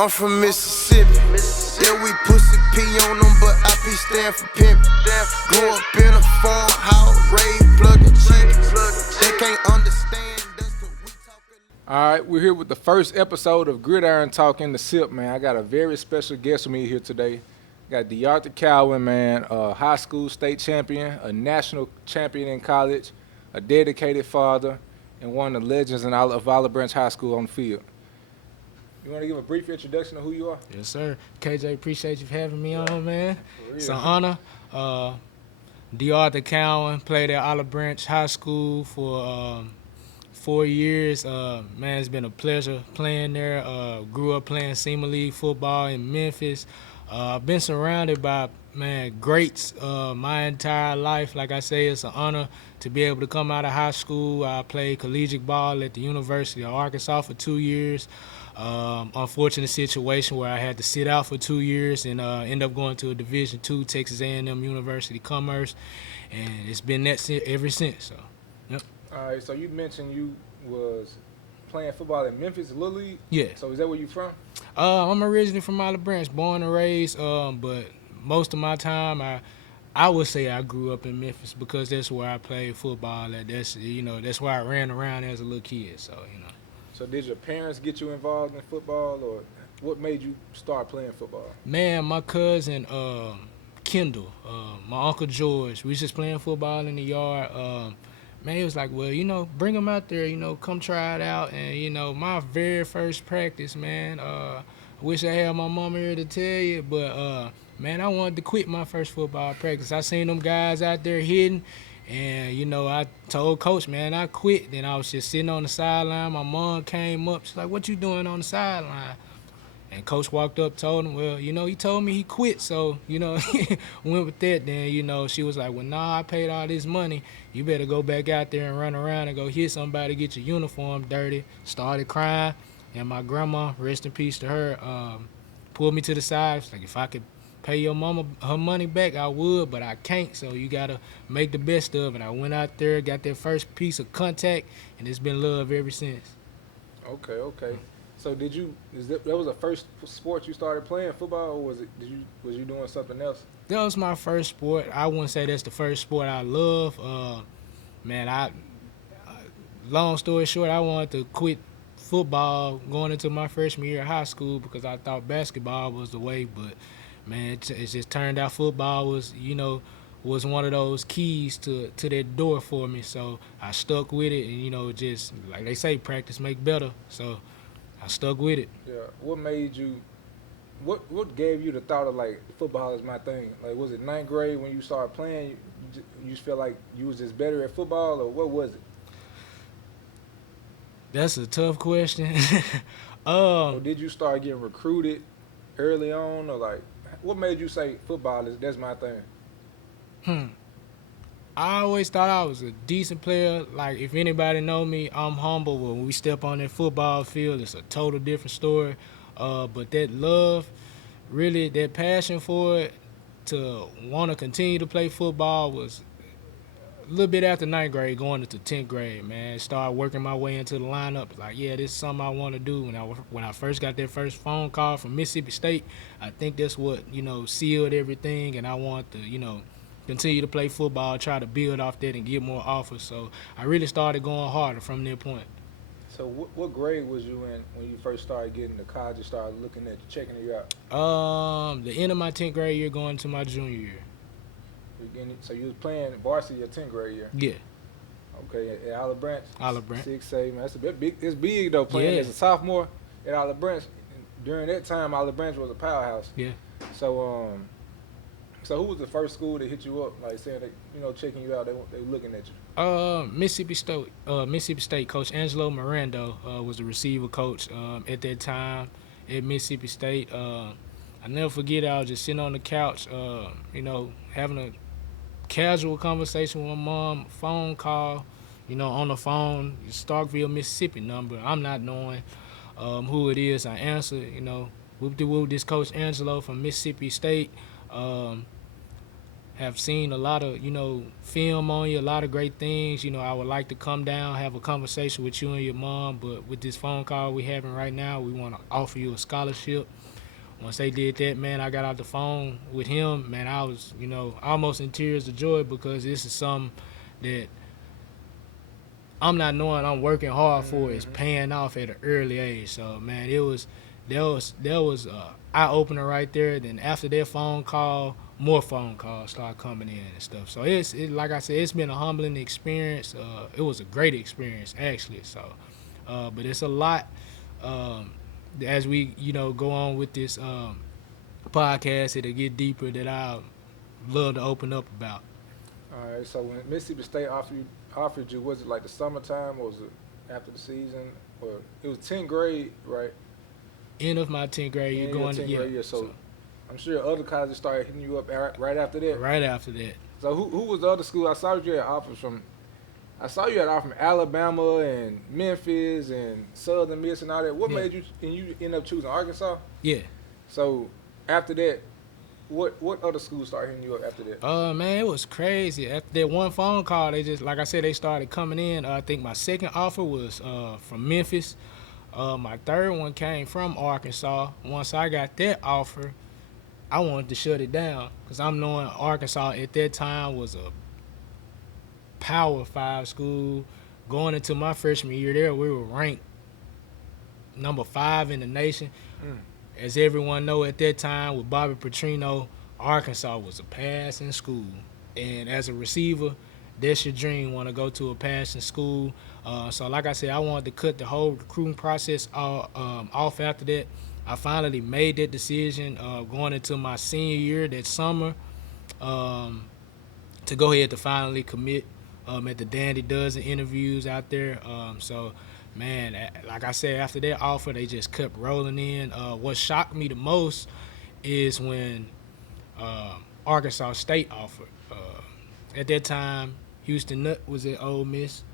I'm from Mississippi. Yeah, we pussy P on them, but I P stand for pimp. Grew up in a farmhouse, raised plugging chickens. They can't understand us 'cause we talking. All right, we're here with the first episode of Gridiron Talk in the Sipp, man. I got a very special guest with me here today. Got D'Arthur Cowan, man, a high school state champion, a national champion in college, a dedicated father, and one of the legends of Olive Branch High School on the field. You want to give a brief introduction of who you are? Yes, sir. KJ, appreciate you for having me on, man. For real. It's an honor. D'Arthur Cowan played at Olive Branch High School for 4 years. Man, it's been a pleasure playing there. Grew up playing Senior League football in Memphis. I've been surrounded by, man, greats my entire life. Like I say, it's an honor to be able to come out of high school. I played collegiate ball at the University of Arkansas for 2 years. Unfortunate situation where I had to sit out for 2 years and end up going to a Division II, Texas A&M University Commerce, and it's been that ever since. So, yep. All right, so you mentioned you was playing football in Memphis, Little League? Yeah. So is that where you from? I'm originally from Olive Branch, born and raised, but most of my time I would say I grew up in Memphis because that's where I played football. That's where I ran around as a little kid. So. So did your parents get you involved in football, or what made you start playing football? Man, my cousin Kendall, my uncle George, we was just playing football in the yard. Man, he was like, well, bring him out there, come try it out. And, my very first practice, man, I wish I had my mama here to tell you, but, man, I wanted to quit my first football practice. I seen them guys out there hitting. And, I told Coach, man, I quit. Then I was just sitting on the sideline. My mom came up. She's like, what you doing on the sideline? And Coach walked up, told him, well, he told me he quit. So, went with that. Then, she was like, well, nah, I paid all this money. You better go back out there and run around and go hit somebody, get your uniform dirty. Started crying. And my grandma, rest in peace to her, pulled me to the side. She's like, if I could pay your mama her money back, I would, but I can't, so you got to make the best of it. I went out there, got that first piece of contact, and it's been love ever since. Okay. So that was the first sport you started playing, football, or was you doing something else? That was my first sport. I wouldn't say that's the first sport I love. Man, long story short, I wanted to quit football going into my freshman year of high school because I thought basketball was the way, but man, it just turned out football was one of those keys to that door for me. So I stuck with it, and just like they say, practice make better. So I stuck with it. Yeah. What made you? What gave you the thought of like football is my thing? Like, was it ninth grade when you started playing? You just felt like you was just better at football, or what was it? That's a tough question. Or did you start getting recruited early on, or like? What made you say football that's my thing? I always thought I was a decent player. Like, if anybody know me, I'm humble. When we step on that football field, it's a total different story. But that love, really, that passion for it, to want to continue to play football was a little bit after ninth grade, going into 10th grade, man. Started working my way into the lineup. Like, yeah, this is something I want to do. When I first got that first phone call from Mississippi State, I think that's what, sealed everything. And I want to, continue to play football, try to build off that and get more offers. So I really started going harder from that point. So what grade was you in when you first started getting to college and started looking at checking you out? The end of my 10th grade year going to my junior year. So you was playing varsity your 10th grade year? Yeah. Okay, at Olive Branch? Olive Branch. 6A, man. That's a bit big. It's big, though, playing as a sophomore at Olive Branch. During that time, Olive Branch was a powerhouse. Yeah. So who was the first school that hit you up, like saying that, checking you out, they looking at you? Mississippi State Coach Angelo Mirando was the receiver coach at that time at Mississippi State. I never forget, I was just sitting on the couch, having a casual conversation with my mom, phone call, on the phone, Starkville, Mississippi number. I'm not knowing who it is. I answer, whoop-de-whoop, this Coach Angelo from Mississippi State. have seen a lot of, film on you, a lot of great things. I would like to come down, have a conversation with you and your mom, but with this phone call we having right now, we want to offer you a scholarship. Once they did that, man, I got out the phone with him, man, I was, almost in tears of joy because this is something that I'm not knowing I'm working hard for is paying off at an early age. So, man, there was a eye opener right there. Then after that phone call, more phone calls start coming in and stuff. So it's like I said, it's been a humbling experience. It was a great experience actually. So, but it's a lot as we go on with this podcast. It'll get deeper that I love to open up about. All right. So when Mississippi State offered you, was it like the summertime or was it after the season? Or it was 10th grade, right? End of my 10th grade year, going to year. So I'm sure other colleges started hitting you up right after that. Right after that. So who was the other school? I saw you had offers from Alabama and Memphis and Southern Miss and all that. What made you end up choosing Arkansas? Yeah. So after that, what other schools started hitting you up after that? Man, it was crazy. After that one phone call, they just, like I said, they started coming in. I think my second offer was from Memphis. My third one came from Arkansas. Once I got that offer, I wanted to shut it down because I'm knowing Arkansas at that time was a Power 5 school. Going into my freshman year there, we were ranked number 5 in the nation. As everyone know, at that time with Bobby Petrino, Arkansas was a passing school. And as a receiver, that's your dream, want to go to a passing school. So like I said, I wanted to cut the whole recruiting process off after that. I finally made that decision going into my senior year that summer to go ahead to finally commit at the Dandy Dozen interviews out there. So, man, like I said, after that offer, they just kept rolling in. What shocked me the most is when Arkansas State offered. At that time, Houston Nutt was at Ole Miss.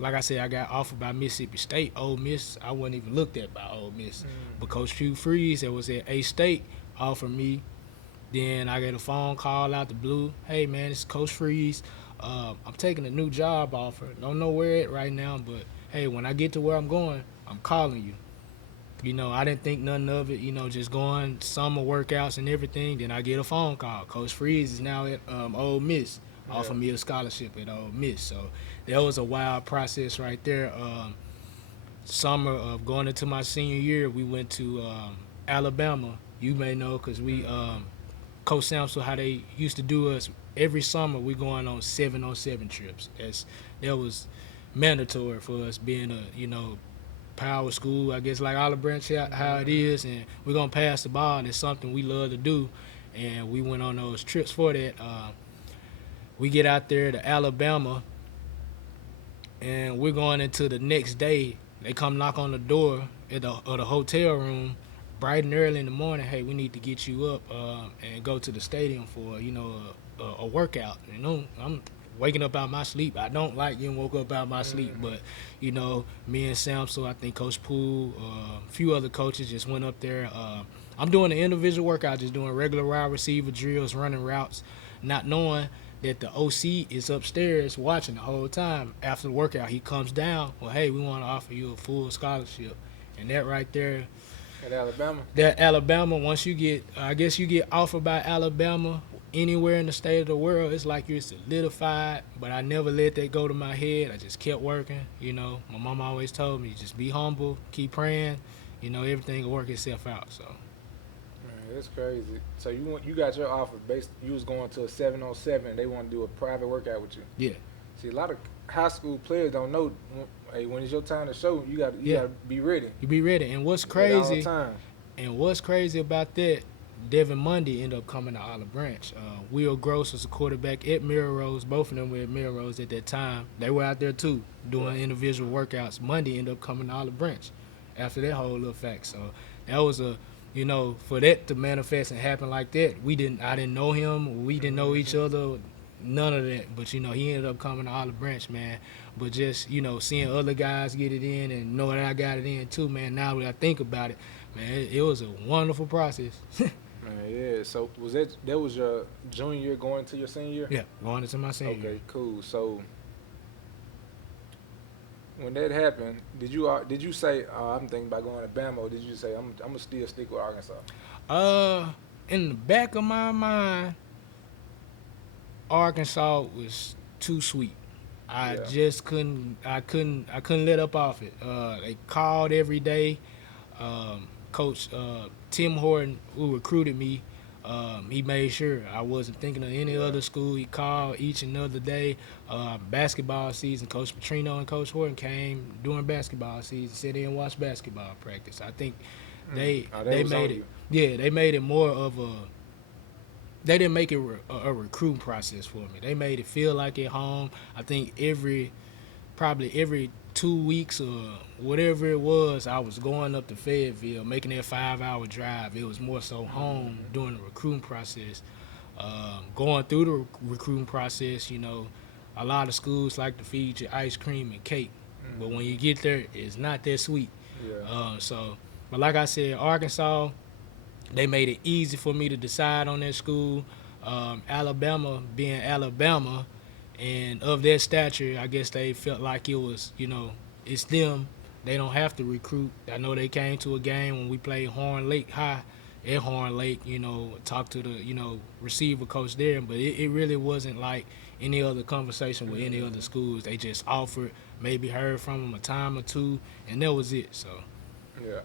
Like I said, I got offered by Mississippi State. Ole Miss, I wasn't even looked at by Ole Miss. But Coach Hugh Freeze, that was at A-State, offered me. Then I get a phone call out the blue. Hey, man, it's Coach Freeze. I'm taking a new job offer. Don't know where it right now, but, hey, when I get to where I'm going, I'm calling you. I didn't think nothing of it, just going summer workouts and everything. Then I get a phone call. Coach Freeze is now at Ole Miss. Offered me a scholarship at Ole Miss. So that was a wild process right there. Summer of going into my senior year, we went to Alabama. You may know because we Coach Sampson, how they used to do us every summer. We going on 7-on-7 trips. That was mandatory for us being a power school, I guess, like Olive Branch, how it is, and we're gonna pass the ball. And it's something we love to do, and we went on those trips for that. We get out there to Alabama, and we're going into the next day. They come knock on the door of the hotel room, bright and early in the morning. Hey, we need to get you up and go to the stadium for a workout. I'm waking up out my sleep. I don't like getting woke up out my sleep, but me and Samson, I think Coach Poole, a few other coaches just went up there. I'm doing the individual workout, just doing regular wide receiver drills, running routes, not knowing that the OC is upstairs watching the whole time. After the workout, he comes down. Well, hey, we want to offer you a full scholarship, and that right there. At Alabama, once you get offered by Alabama anywhere in the state of the world, it's like you're solidified. But I never let that go to my head. I just kept working. My mom always told me, just be humble, keep praying. Everything will work itself out. So. That's crazy. So you got your offer based. You was going to a 7-on-7, and they want to do a private workout with you. Yeah. See, a lot of high school players don't know. Hey, when it's your time to show, you got to be ready. You be ready. And what's crazy? And what's crazy about that? Devin Mundy ended up coming to Olive Branch. Will Gross was a quarterback at Melrose. Both of them were at Melrose at that time. They were out there too doing individual workouts. Mundy ended up coming to Olive Branch after that whole little fact. So that was for that to manifest and happen like that, I didn't know him. We didn't know each other. None of that. But, he ended up coming to Olive Branch, man. But just, seeing other guys get it in and knowing that I got it in too, man, now that I think about it, man, it was a wonderful process. Man, yeah. So that was your junior year going into your senior year? Yeah, going into my senior year. Okay, cool. So when that happened, did you say I'm thinking about going to Bama, or did you say I'm gonna still stick with Arkansas? Uh, in the back of my mind, Arkansas was too sweet. I Yeah. just couldn't let up off it. They called every day. Coach Tim Horton, who recruited me, he made sure I wasn't thinking of any Yeah. other school. He called each and other day. Basketball season, Coach Petrino and Coach Horton came during basketball season, sit in and watch basketball practice. I think they Oh, that they was on made it. you. Yeah, they made it more of a. They didn't make it a recruiting process for me. They made it feel like at home. I think probably every 2 weeks or whatever it was, I was going up to Fayetteville, making that 5-hour drive. It was more so home during the recruiting process. Going through the recruiting process, a lot of schools like to feed you ice cream and cake, but when you get there, it's not that sweet. Yeah. But like I said, Arkansas, they made it easy for me to decide on that school. Alabama being Alabama, and of their stature, I guess they felt like it was, it's them. They don't have to recruit. I know they came to a game when we played Horn Lake High at Horn Lake, talked to the, receiver coach there, but it really wasn't like any other conversation with any other schools. They just offered, maybe heard from them a time or two, and that was it. So, Yeah.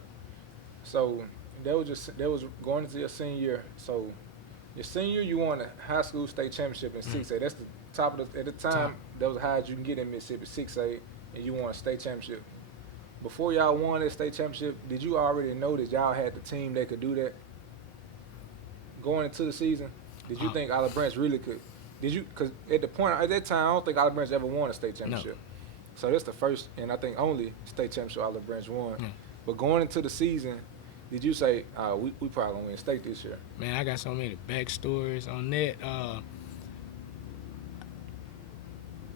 So that was going into your senior year. So your senior year, you won a high school state championship in 6A. That's the top of at the time. Top. That was the highest you can get in Mississippi, 6A, and you won a state championship. Before y'all won that state championship, did you already know that y'all had the team that could do that? Going into the season, did you think Olive Branch really could? Did you? Because at that time, I don't think Olive Branch ever won a state championship. So that's the first and I think only state championship Olive Branch won. But going into the season, did you say, we probably gonna win state this year? Man, I got so many backstories on that.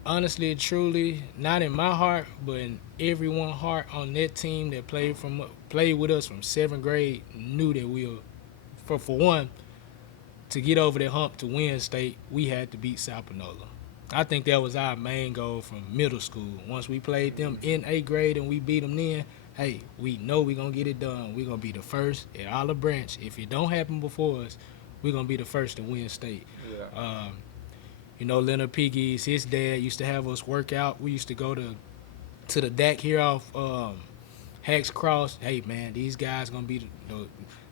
Honestly, truly, not in my heart, but in everyone's heart on that team that played with us from 7th grade, knew that we were, for one, to get over that hump to win state, we had to beat Sapanola. I think that was our main goal from middle school. Once we played them in 8th grade and we beat them then, hey, we know we're going to get it done. We're going to be the first at Olive Branch. If it don't happen before us, we're going to be the first to win state. Yeah. Leonard Piggies, his dad used to have us work out. We used to go to the DAC here off Hacks Cross. Hey, man, these guys going to be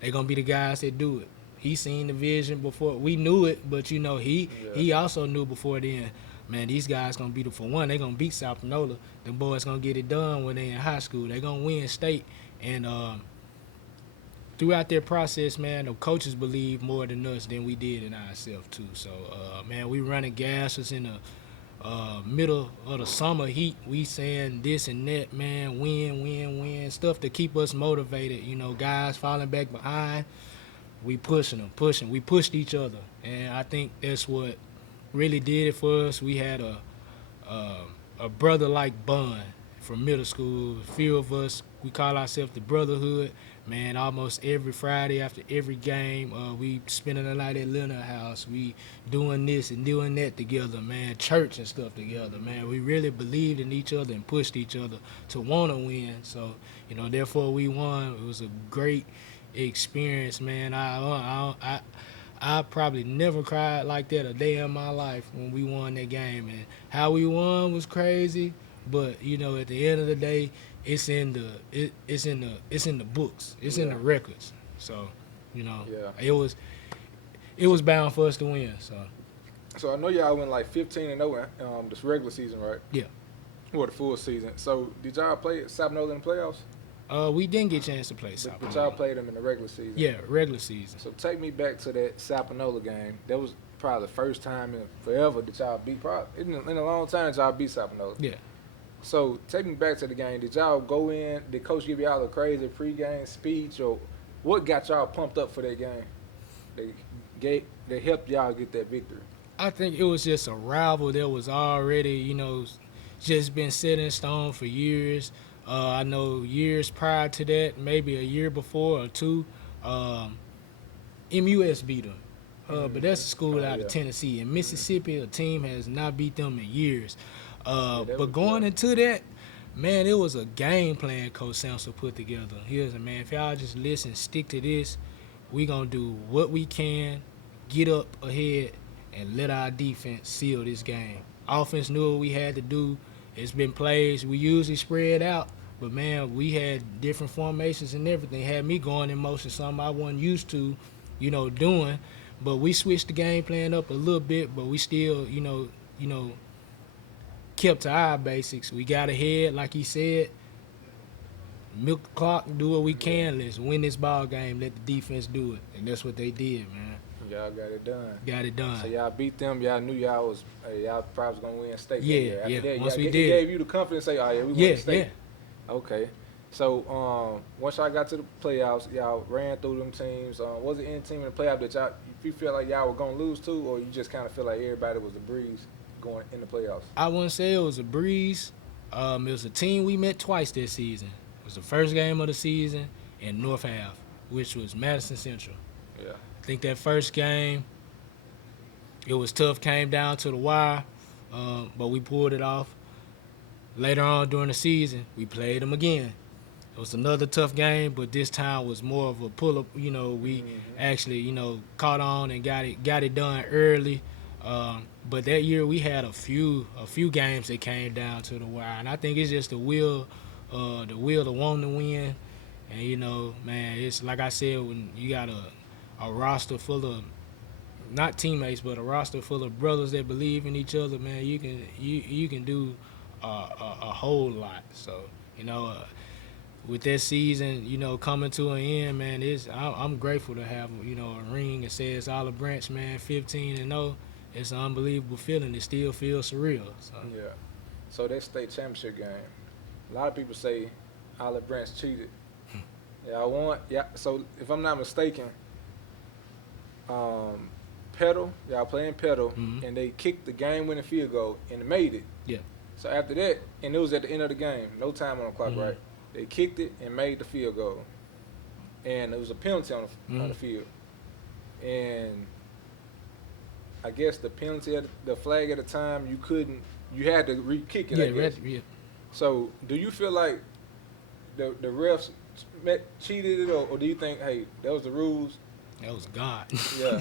they going to be the guys that do it. He seen the vision before. We knew it, but, he also knew before then, man, these guys going to be for one, they going to beat South Panola. Them boys going to get it done when they in high school. They going to win state. And throughout their process, man, the coaches believed more than us than we did in ourselves, too. So, man, we running gases in the middle of the summer heat. We saying this and that, man, win, stuff to keep us motivated. Guys falling back behind. We pushing. We pushed each other. And I think that's what really did it for us. We had a brother-like bond from middle school. A few of us, we call ourselves the Brotherhood. Man, almost every Friday after every game, we spending the night at Leonard House. We doing this and doing that together, man. Church and stuff together, man. We really believed in each other and pushed each other to want to win. So, therefore we won. It was a great experience, man. I probably never cried like that a day in my life when we won that game. And how we won was crazy, but at the end of the day, it's in the books. It's in the records. So, it was bound for us to win. So I know y'all went like 15-0 this regular season, right? Yeah. Or the full season. So did y'all play Sapanola in the playoffs? We didn't get a chance to play Sapanola. But y'all played them in the regular season. Yeah, regular season. So take me back to that Sapanola game. That was probably the first time in forever that y'all beat. In a long time that y'all beat Sapanola. Yeah. So take me back to the game. Did y'all go in? Did coach give y'all a crazy pregame speech, or what got y'all pumped up for that game? They helped y'all get that victory. I think it was just a rival that was already, just been set in stone for years. I know years prior to that, maybe a year before or two, MUS beat them. But that's a school out yeah. of Tennessee. In Mississippi, a team has not beat them in years. that was But going good. into that, man, it was a game plan Coach Samson put together. He was like, man, if y'all just listen, stick to this, we going to do what we can, get up ahead, and let our defense seal this game. Offense knew what we had to do. It's been plays. We usually spread out, but, man, we had different formations and everything. Had me going in motion, something I wasn't used to, doing. But we switched the game plan up a little bit, but we still, kept to our basics. We got ahead, like he said. Milk the clock, do what we can. Let's win this ball game. Let the defense do it, and that's what they did, man. Y'all got it done. Got it done. So y'all beat them. Y'all knew y'all probably was gonna win state. Yeah, After yeah. That, Once we it did, gave you the confidence to say, oh yeah, we won state. Yeah. Okay. So once y'all got to the playoffs, y'all ran through them teams. Was it any team in the playoff that you feel like y'all were gonna lose to, or you just kind of feel like everybody was a breeze going in the playoffs? I wouldn't say it was a breeze. It was a team we met twice this season. It was the first game of the season in North Half, which was Madison Central. Yeah. I think that first game, it was tough, came down to the wire, but we pulled it off. Later on during the season, we played them again. It was another tough game, but this time was more of a pull-up. We actually, caught on and got it done early. But that year we had a few games that came down to the wire, and I think it's just the will to want to win. And man, it's like I said, when you got a roster full of not teammates, but a roster full of brothers that believe in each other, man, you can do a whole lot. So with that season, coming to an end, man, I'm grateful to have a ring that says Olive Branch, man, 15-0. It's an unbelievable feeling. It still feels surreal. So. Yeah. So that state championship game, a lot of people say Olive Branch cheated. Y'all won. Yeah. So if I'm not mistaken, Pedal, y'all playing Pedal, and they kicked the game-winning field goal and they made it. Yeah. So after that, and it was at the end of the game, no time on the clock, right? They kicked it and made the field goal, and it was a penalty on the field, and I guess the penalty, the flag at the time, you had to re-kick it. Yeah, I guess. yeah. So do you feel like the refs cheated it, or do you think, hey, that was the rules? That was God. Yeah.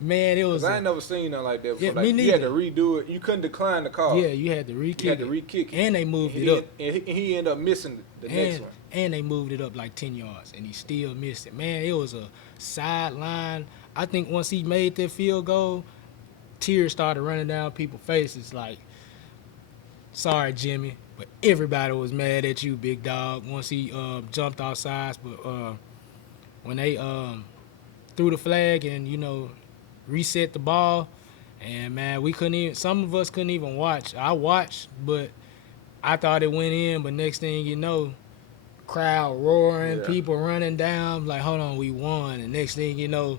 Man, it was. I ain't never seen nothing like that before. Yeah, like, me neither. You had to redo it. You couldn't decline the call. Yeah, you had to re-kick You had to re-kick it. And they moved it up. And he ended up missing the next one. And they moved it up like 10 yards, and he still missed it. Man, it was a sideline. I think once he made that field goal, tears started running down people's faces like, sorry, Jimmy, but everybody was mad at you, big dog, once he jumped off sides. But when they threw the flag and, reset the ball, and, man, some of us couldn't even watch. I watched, but I thought it went in, but next thing you know, crowd roaring, people running down, like, hold on, we won. And next thing you know,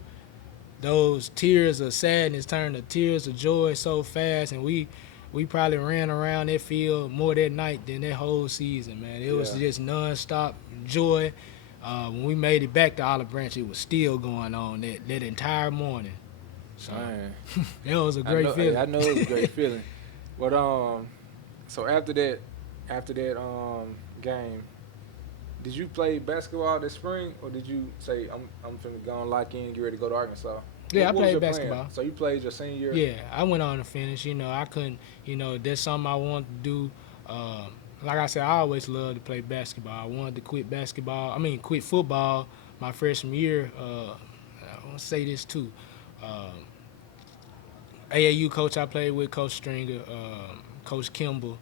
those tears of sadness turned to tears of joy so fast, and we probably ran around that field more that night than that whole season, man. It was just nonstop joy. When we made it back to Olive Branch, it was still going on that entire morning. So it was a great feeling. I know it was a great feeling. But so after that game, did you play basketball this spring, or did you say I'm finna go and lock in, get ready to go to Arkansas? Yeah, what I played was your basketball. Plan? So you played your senior year? Yeah, I went on to finish. I couldn't. That's something I wanted to do. Like I said, I always loved to play basketball. I wanted to quit football my freshman year. I want to say this too. AAU coach I played with, Coach Stringer, Coach Kimball,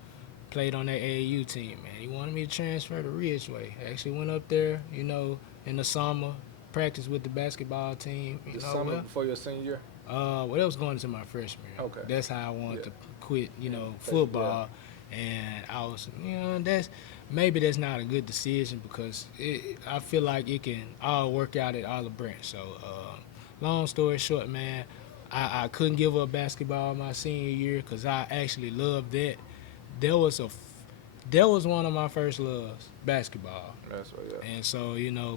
played on that AAU team, man. He wanted me to transfer to Ridgeway. I actually went up there, in the summer, practiced with the basketball team. The summer before your senior year? That was going into my freshman year. Okay. That's how I wanted to quit, football. And I was, that's not a good decision because I feel like it can all work out at Olive Branch. So, long story short, man, I couldn't give up basketball my senior year because I actually loved that. That was one of my first loves, basketball. That's right, yeah. And so,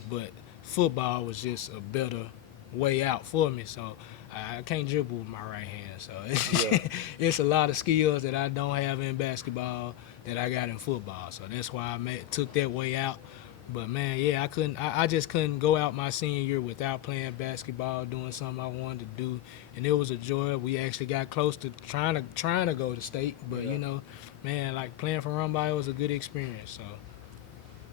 but football was just a better way out for me. So I can't dribble with my right hand. So it's, Yeah. it's a lot of skills that I don't have in basketball that I got in football. So that's why I took that way out. But man, yeah, I couldn't. I just couldn't go out my senior year without playing basketball, doing something I wanted to do, and it was a joy. We actually got close to trying to go to state, but Yeah. you know, man, like playing for Rumby was a good experience. So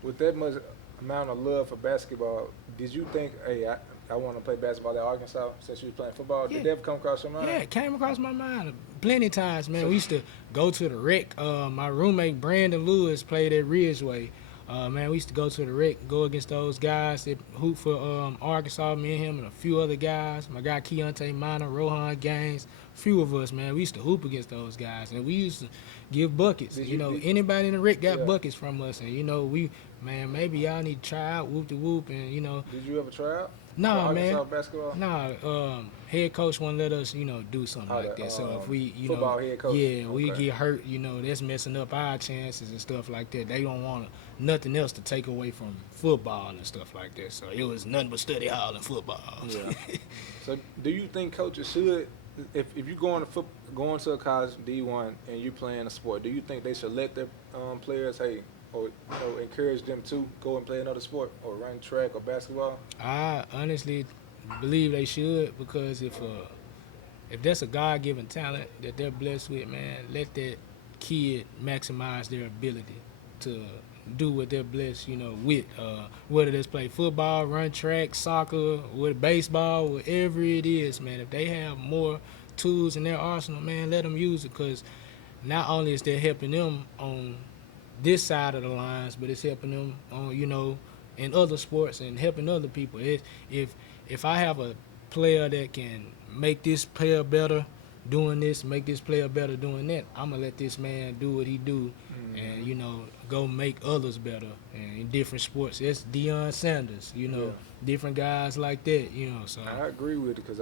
With that much amount of love for basketball, did you think, hey, I want to play basketball at Arkansas since you was playing football? Yeah. Did that ever come across your mind? yeah, it came across my mind plenty of times, man. So- We used to go to the rec. My roommate Brandon Lewis played at Ridgeway. Man, we used to go to the rec, go against those guys that hoop for Arkansas, me and him and a few other guys. My guy Keontae Minor, Rohan Gaines, a few of us, man. We used to hoop against those guys, and we used to give buckets. Did Anybody in the rec got Yeah. buckets from us, and maybe y'all need to try out whoop de whoop, and Did you ever try out? Nah, for man. Arkansas basketball? Head coach won't let us, do something Oh, like the, that. So if we, football head coach. yeah, we Okay. get hurt, that's messing up our chances and stuff like that. They don't want nothing else to take away from football and stuff like that. So it was nothing but study hall and football. Yeah. So do you think coaches should, if you going to a college D1 and you playing a sport, do you think they should let their players, or encourage them to go and play another sport or run track or basketball? I honestly believe they should, because if that's a God-given talent that they're blessed with, man, let that kid maximize their ability to do what they're blessed, with. Whether it's play football, run track, soccer, with baseball, whatever it is, man. If they have more tools in their arsenal, man, let them use it, because not only is that helping them on this side of the lines, but it's helping them on, in other sports and helping other people. If I have a player that can make this player better doing this, make this player better doing that, I'm gonna let this man do what he do, and go make others better. And in different sports, it's Deion Sanders, different guys like that, So I agree with it, because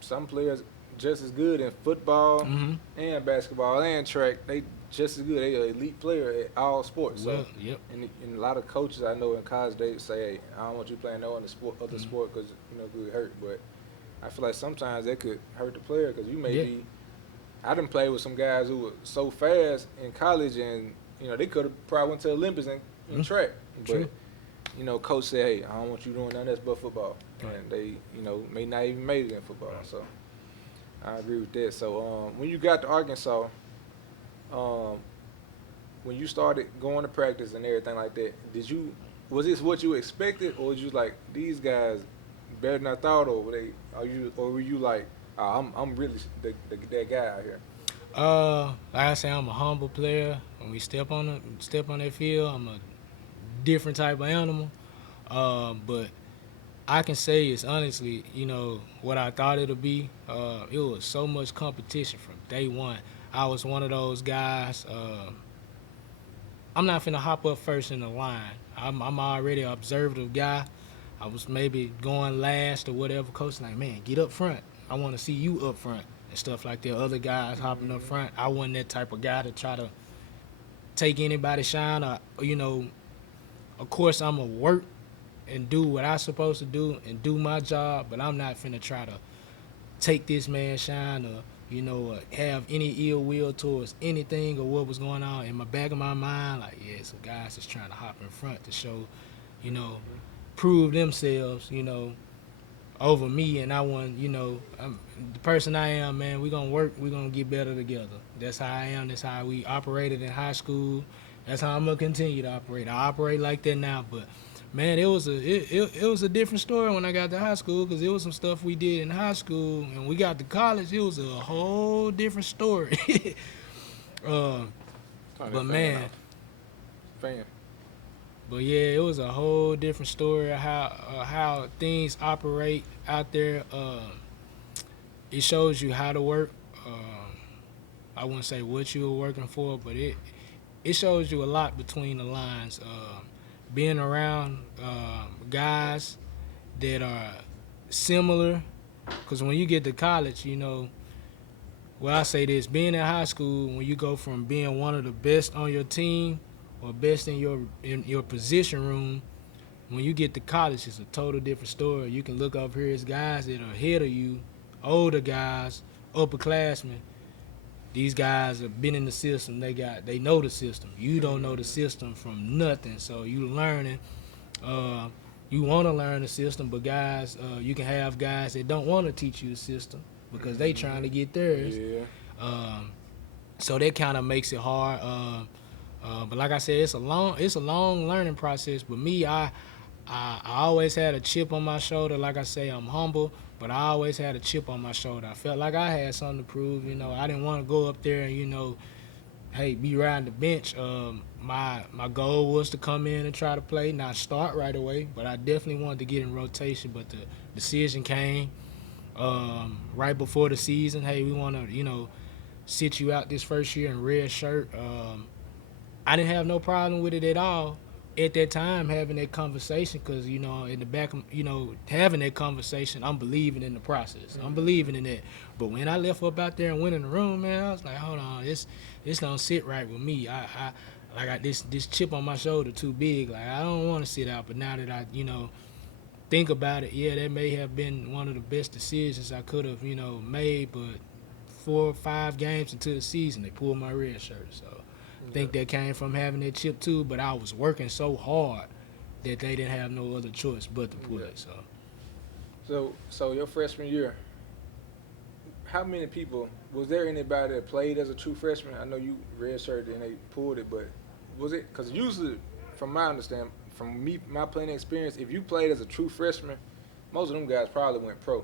some players just as good in football Mhm. and basketball and track. They just as good. They an elite player at all sports. So, Well, yep. and a lot of coaches I know in college, they say, hey, I don't want you playing no other sport because you hurt. But I feel like sometimes that could hurt the player, because you may Yeah. be. I done played with some guys who were so fast in college, and they could have probably went to the Olympics in track. True. But coach said, hey, I don't want you doing nothing else but football, and they may not even made it in football. So I agree with that. So when you got to Arkansas, when you started going to practice and everything like that, was this what you expected, or was you like, these guys better than I thought, or were you like, I'm really that guy out here? Like I say, I'm a humble player. When we step on that field, I'm a different type of animal. But I can say it's honestly, what I thought it'll be. It was so much competition from day one. I was one of those guys. I'm not finna hop up first in the line. I'm already an observative guy. I was maybe going last or whatever. Coach like, man, get up front. I want to see you up front and stuff like that. Other guys hopping up front. I wasn't that type of guy to try to take anybody's shine. Of course, I'm going to work and do what I'm supposed to do and do my job, but I'm not finna try to take this man's shine or, have any ill will towards anything or what was going on. In my back of my mind, like, yeah, some guys is trying to hop in front to show, prove themselves, over me, and I want, I'm the person I am, man. We're gonna work, we're gonna get better together. That's how I am. That's how we operated in high school. That's how I'm gonna continue to operate. I operate like that now, but man, it was a different story when I got to high school, because it was some stuff we did in high school, and we got to college, it was a whole different story. But man, but yeah, it was a whole different story of how things operate out there. It shows you how to work. I wouldn't say what you were working for, but it shows you a lot between the lines. Being around guys that are similar, because when you get to college, I say this, being in high school, when you go from being one of the best on your team or best in your position room when you get to college, it's a total different story. You can look up here as guys that are ahead of you, older guys, upperclassmen. These guys have been in the system. They know the system. You don't know the system from nothing, so you learning. You want to learn the system, but guys, you can have guys that don't want to teach you the system because they trying to get theirs. Yeah. So that kind of makes it hard. But like I said, it's a long learning process. But me, I always had a chip on my shoulder. Like I say, I'm humble, but I always had a chip on my shoulder. I felt like I had something to prove. You know, I didn't want to go up there and, you know, hey, be riding the bench. My goal was to come in and try to play, not start right away, but I definitely wanted to get in rotation. But the decision came right before the season. Hey, we want to, you know, sit you out this first year in red shirt. I didn't have no problem with it at all at that time, having that conversation, because, you know, in the back of, you know, having that conversation, I'm believing in the process. I'm believing in it. But when I left up out there and went in the room, man, I was like, hold on, this don't sit right with me. I got this chip on my shoulder too big. Like, I don't want to sit out. But now that I, you know, think about it, yeah, that may have been one of the best decisions I could have, you know, made. But 4 or 5 games into the season, they pulled my red shirt. So I think that came from having that chip too. But I was working so hard that they didn't have no other choice but to pull it. So your freshman year, how many people, was there anybody that played as a true freshman? I know you redshirted and they pulled it, but was it, because usually, from my understanding, from me, my playing experience, if you played as a true freshman, most of them guys probably went pro.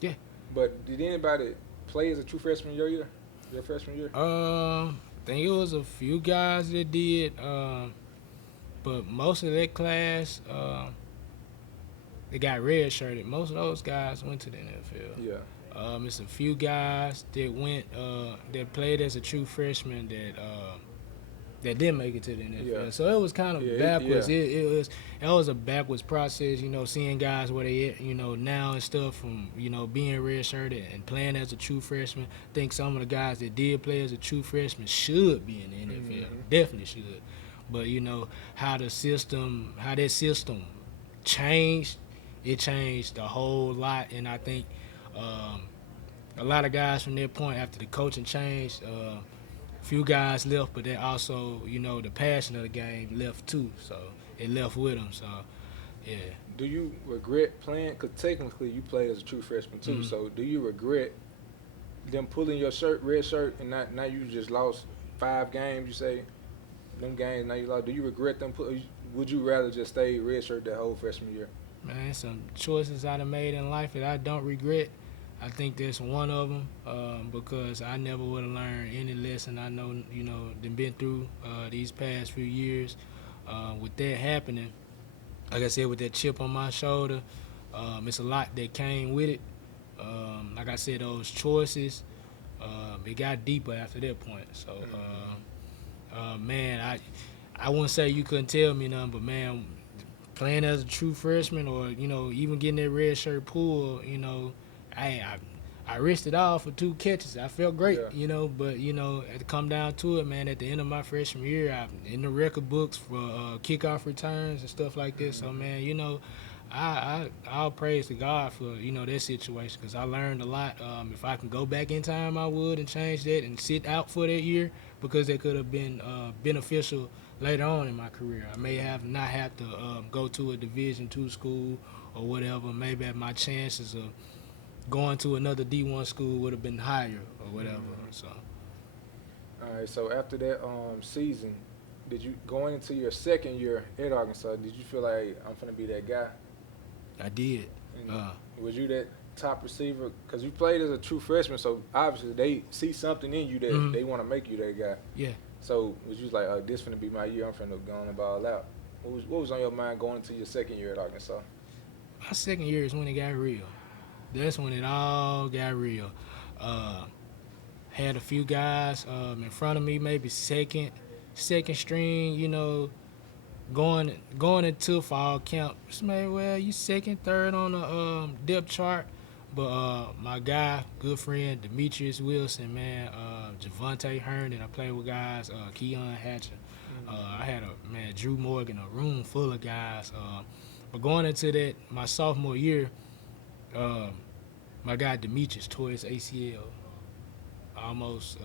Yeah. But did anybody play as a true freshman your freshman year? I think it was a few guys that did, but most of that class, they got redshirted. Most of those guys went to the NFL. Yeah. It's a few guys that went that played as a true freshman that didn't make it to the NFL. Yeah. So it was kind of backwards. It was a backwards process, you know, seeing guys where they at, you know, now and stuff, from, you know, being redshirted and playing as a true freshman. I think some of the guys that did play as a true freshman should be in the NFL. Definitely should. But, you know, how that system changed, it changed a whole lot. And I think a lot of guys from that point, after the coaching changed, few guys left, but then also, you know, the passion of the game left too. So it left with them. So, yeah. Do you regret playing? Because technically you played as a true freshman too. So do you regret them pulling your red shirt, and now you just lost 5 games? You say them games, now you lost. Do you regret them? Would you rather just stay red shirt that whole freshman year? Man, some choices I done made in life that I don't regret. I think that's one of them, because I never would have learned any lesson I know, you know, been through these past few years. With that happening, like I said, with that chip on my shoulder, it's a lot that came with it. Like I said, those choices, it got deeper after that point. So, man, I wouldn't say you couldn't tell me nothing, but, man, playing as a true freshman, or, you know, even getting that red shirt pull, you know, I risked it all for 2 catches. I felt great, you know, but, you know, to come down to it, man, at the end of my freshman year, I'm in the record books for kickoff returns and stuff like this. So, man, you know, I'll praise to God for, you know, that situation, because I learned a lot. If I can go back in time, I would, and change that and sit out for that year, because it could have been beneficial later on in my career. I may have not have to go to a Division II school or whatever. Maybe my chances of going to another D1 school would have been higher or whatever. So. All right. So after that season, did you, going into your second year at Arkansas, did you feel like, I'm finna be that guy? I did. Was you that top receiver? Because you played as a true freshman, so obviously they see something in you that they want to make you that guy. Yeah. So was you like, oh, this finna be my year, I'm finna go on the ball out? What was on your mind going into your second year at Arkansas? My second year is when it got real. That's when it all got real. Had a few guys in front of me, maybe second string, you know, going into fall camp. Maybe, well, you second, third on the depth chart. But my guy, good friend, Demetrius Wilson, man, Javante Herndon, I played with guys, Keon Hatcher. I had Drew Morgan, a room full of guys. But going into that my sophomore year, my guy Demetrius tore his ACL almost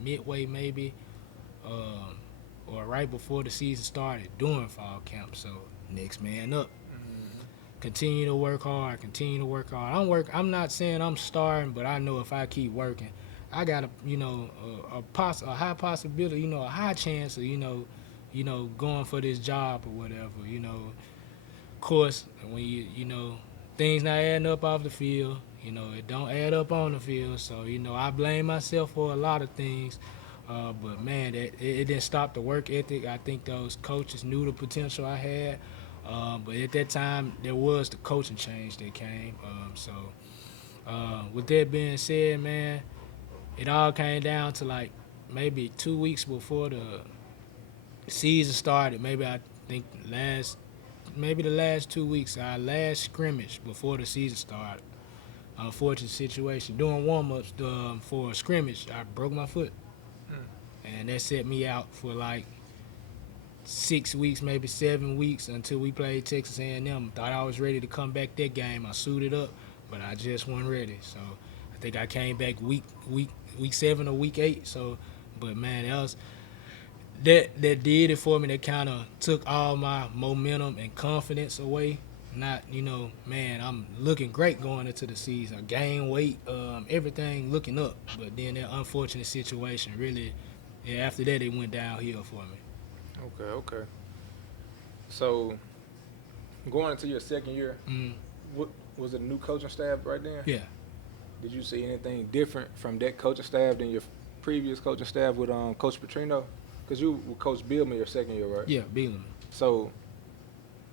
midway maybe, or right before the season started during fall camp. So next man up. Continue to work hard. Continue to work hard. I'm not saying I'm starting, but I know if I keep working, I got a high possibility, a high chance of going for this job or whatever. Of course, when things not adding up off the field, it don't add up on the field. So I blame myself for a lot of things. But man, it didn't stop the work ethic. I think those coaches knew the potential I had. But at that time, there was the coaching change that came. With that being said, man, it all came down to like maybe 2 weeks before the season started. Maybe I think the last 2 weeks, our last scrimmage before the season started. Unfortunate situation. Doing warm-ups for a scrimmage, I broke my foot. And that set me out for like 6 weeks, maybe 7 weeks until we played Texas A&M. Thought I was ready to come back that game. I suited up, but I just wasn't ready. So I think I came back week 7 or week 8. So, but man, that did it for me. That kind of took all my momentum and confidence away. Not, man, I'm looking great going into the season. I gained weight, everything looking up. But then that unfortunate situation really, after that, it went downhill for me. Okay. So, going into your second year, what was it, a new coaching staff right then? Yeah. Did you see anything different from that coaching staff than your previous coaching staff with Coach Petrino? Because you were Coach Billman your second year, right? Yeah, Billman. So,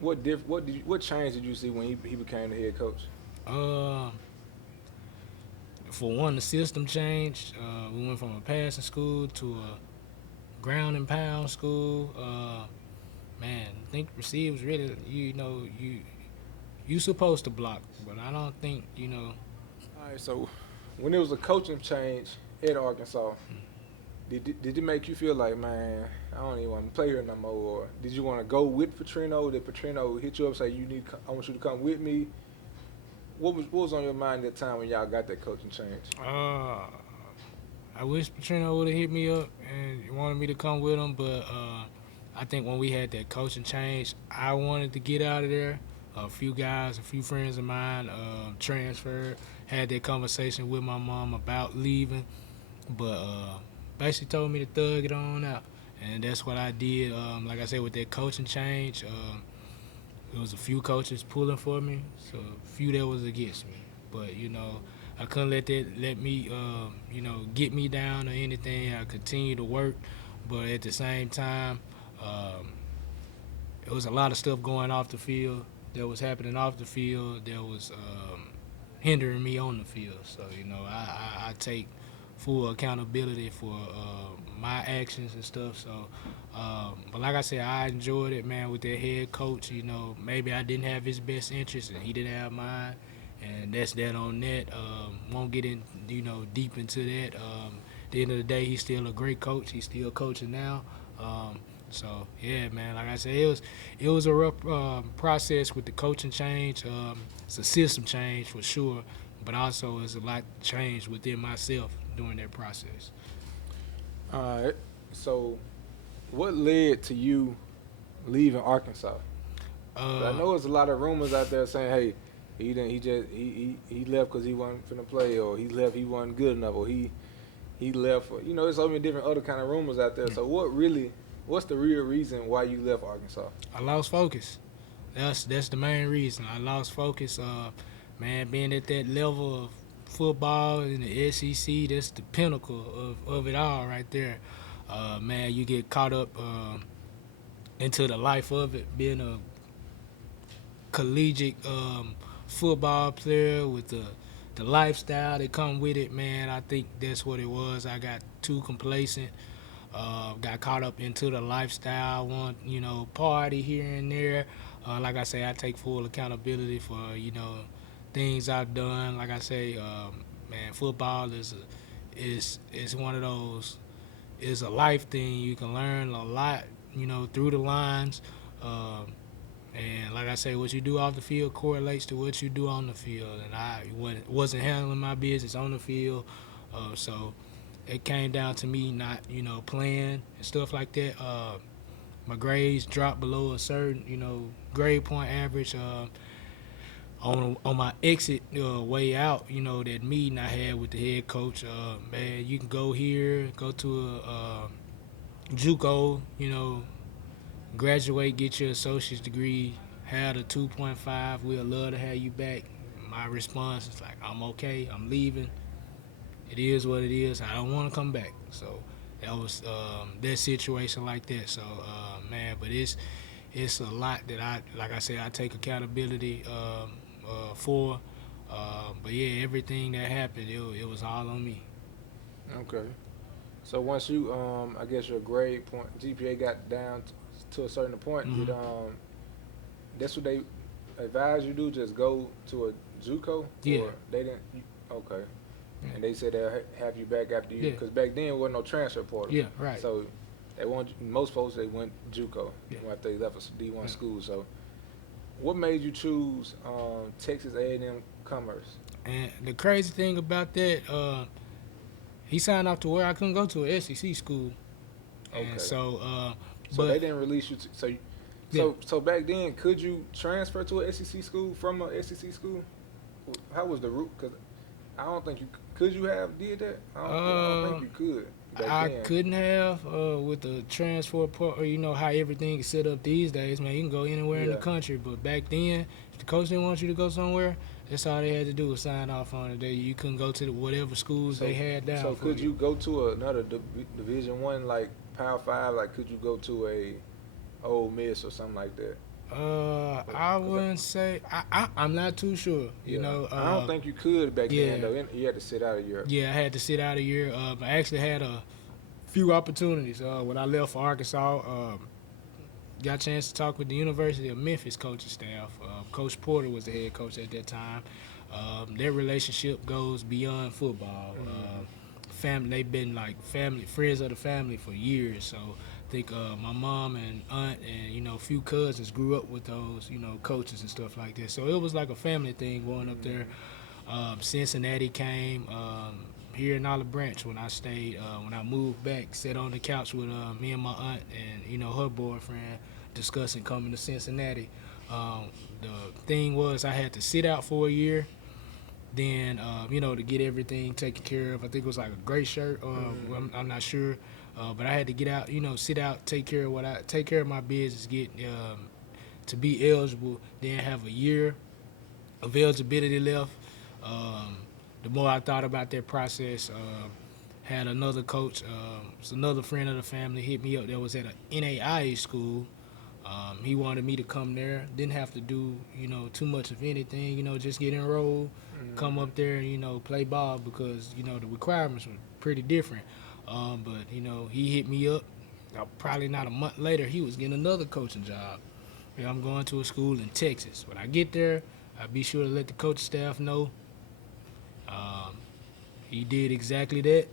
what change did you see when he became the head coach? For one, the system changed. We went from a passing school to a ground and pound school. Man, I think receivers really, you supposed to block, but I don't think, All right, so when there was a coaching change at Arkansas, did it make you feel like, man, I don't even want to play here no more? Or did you want to go with Petrino? Did Petrino hit you up and say, I want you to come with me? What was on your mind at that time when y'all got that coaching change? I wish Petrino would have hit me up and wanted me to come with him, but I think when we had that coaching change, I wanted to get out of there. A few friends of mine transferred, had that conversation with my mom about leaving, but basically told me to thug it on out, and that's what I did. Like I said, with that coaching change, there was a few coaches pulling for me, so a few that was against me, but I couldn't let me, get me down or anything. I continued to work, but at the same time, there was a lot of stuff going off the field that was happening off the field that was hindering me on the field. So, I take full accountability for my actions and stuff. So, but like I said, I enjoyed it, man, with that head coach. Maybe I didn't have his best interest and he didn't have mine. And that's that on that. Won't get in, deep into that. At the end of the day, he's still a great coach. He's still coaching now. So yeah, man. Like I said, it was a rough process with the coaching change. It's a system change for sure, but also it's a lot changed within myself during that process. All right. So, what led to you leaving Arkansas? I know there's a lot of rumors out there saying, hey, he left because he wasn't finna play, or he left he wasn't good enough, or he left for, there's so many different other kind of rumors out there. So what's the real reason why you left Arkansas? I lost focus. That's the main reason. I lost focus. Man, being at that level of football in the SEC, that's the pinnacle of it all right there. Man, you get caught up into the life of it, being a collegiate football player with the lifestyle that come with it, man. I think that's what it was. I got too complacent, got caught up into the lifestyle, party here and there. Like I say, I take full accountability for, things I've done. Like I say, man, football is one of those, it's a life thing. You can learn a lot, through the lines. And like I say, what you do off the field correlates to what you do on the field. And I wasn't handling my business on the field, so it came down to me not, playing and stuff like that. My grades dropped below a certain, grade point average. On my exit way out, that meeting I had with the head coach, man, you can go here, go to a JUCO, graduate, get your associate's degree, have a 2.5. We'll love to have you back. My response is like, I'm okay. I'm leaving. It is what it is. I don't want to come back. So that was that situation like that. So man, but it's a lot that like I said, I take accountability for. But yeah, everything that happened, it was all on me. Okay. So once you, I guess your grade point, GPA got down to a certain point, Mhm. that's what they advise you do, just go to a JUCO? Yeah. Or they didn't, okay. Yeah. And they said they'll have you back after you, Yeah. because back then there wasn't no transfer portal. Yeah, right. So they want, most folks, they went JUCO Yeah. after they left a D1 Yeah. school. So what made you choose Texas A&M Commerce? And the crazy thing about that, he signed off to where I couldn't go to a SEC school. Okay. And so, So but they didn't release you. So back then, could you transfer to a SEC school from a SEC school? How was the route? Because I don't think you could. You have did that? I don't think you could. I Then. couldn't have with the transfer part, or how everything is set up these days, man. You can go anywhere in the Yeah. country, but back then, if the coach didn't want you to go somewhere, that's all they had to do was sign off on it. You couldn't go to whatever schools they had down. So for could you go to another Division I, like Power 5? Like could you go to a Ole Miss or something like that? I wouldn't say. I'm not too sure. You know, I don't think you could back yeah. then though. You had to sit out a year. Yeah, I had to sit out a year. I actually had a few opportunities when I left for Arkansas. Got a chance to talk with the University of Memphis coaching staff. Coach Porter was the head coach at that time. Their relationship goes beyond football. Family, they've been like family, friends of the family for years. So I think my mom and aunt and a few cousins grew up with those coaches and stuff like that. So it was like a family thing going up there. Cincinnati came here in Olive Branch when I stayed. When I moved back, sat on the couch with me and my aunt and her boyfriend discussing coming to Cincinnati. The thing was I had to sit out for a year. Then to get everything taken care of. I think it was like a gray shirt. I'm not sure, but I had to get out. Sit out, take care of my business, get to be eligible. Then have a year of eligibility left. The more I thought about that process, had another coach, it's another friend of the family, hit me up that was at an NAIA school. He wanted me to come there. Didn't have to do, too much of anything, just get enrolled, come up there and, play ball because, the requirements were pretty different. But, he hit me up. Probably not a month later, he was getting another coaching job. I'm going to a school in Texas. When I get there, I'll be sure to let the coaching staff know. He did exactly that,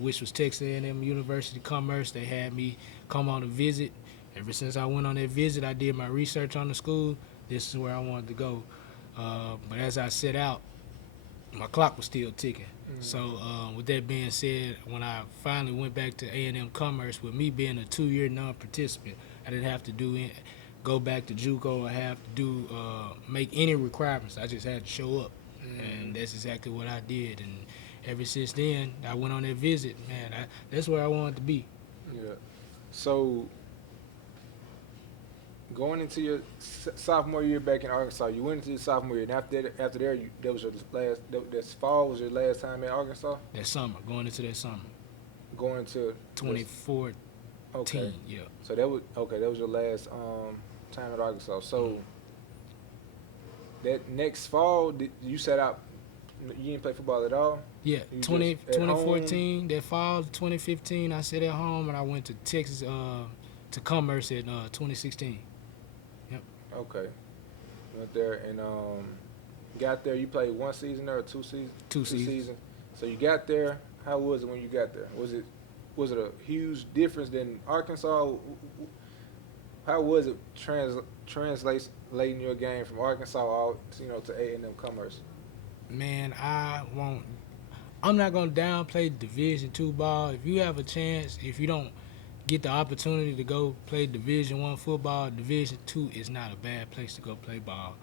which was Texas A&M University Commerce. They had me come on a visit. Ever since I went on that visit, I did my research on the school. This is where I wanted to go. But as I set out, my clock was still ticking. So with that being said, when I finally went back to A&M Commerce, with me being a 2-year non-participant, I didn't have to go back to JUCO or have to do make any requirements. I just had to show up, and that's exactly what I did. And ever since then, I went on that visit. Man, that's where I wanted to be. Yeah. So going into your sophomore year back in Arkansas, you went into your sophomore year, and after there, that was your last. This fall was your last time in Arkansas. That summer, going into that summer. Going to 2014. Okay. Yeah. So that was your last time at Arkansas. So that next fall, you set out. You didn't play football at all. Yeah, You 2014, that fall, 2015, I sat at home and I went to Texas to Commerce in 2016. Yep. Okay. Went there and got there. You played one season there or two seasons? Two seasons. So you got there. How was it when you got there? Was it a huge difference than Arkansas? how was it translating your game from Arkansas all to A&M Commerce? Man, I'm not gonna downplay Division II ball. If you have a chance, if you don't get the opportunity to go play Division I football, Division II is not a bad place to go play ball.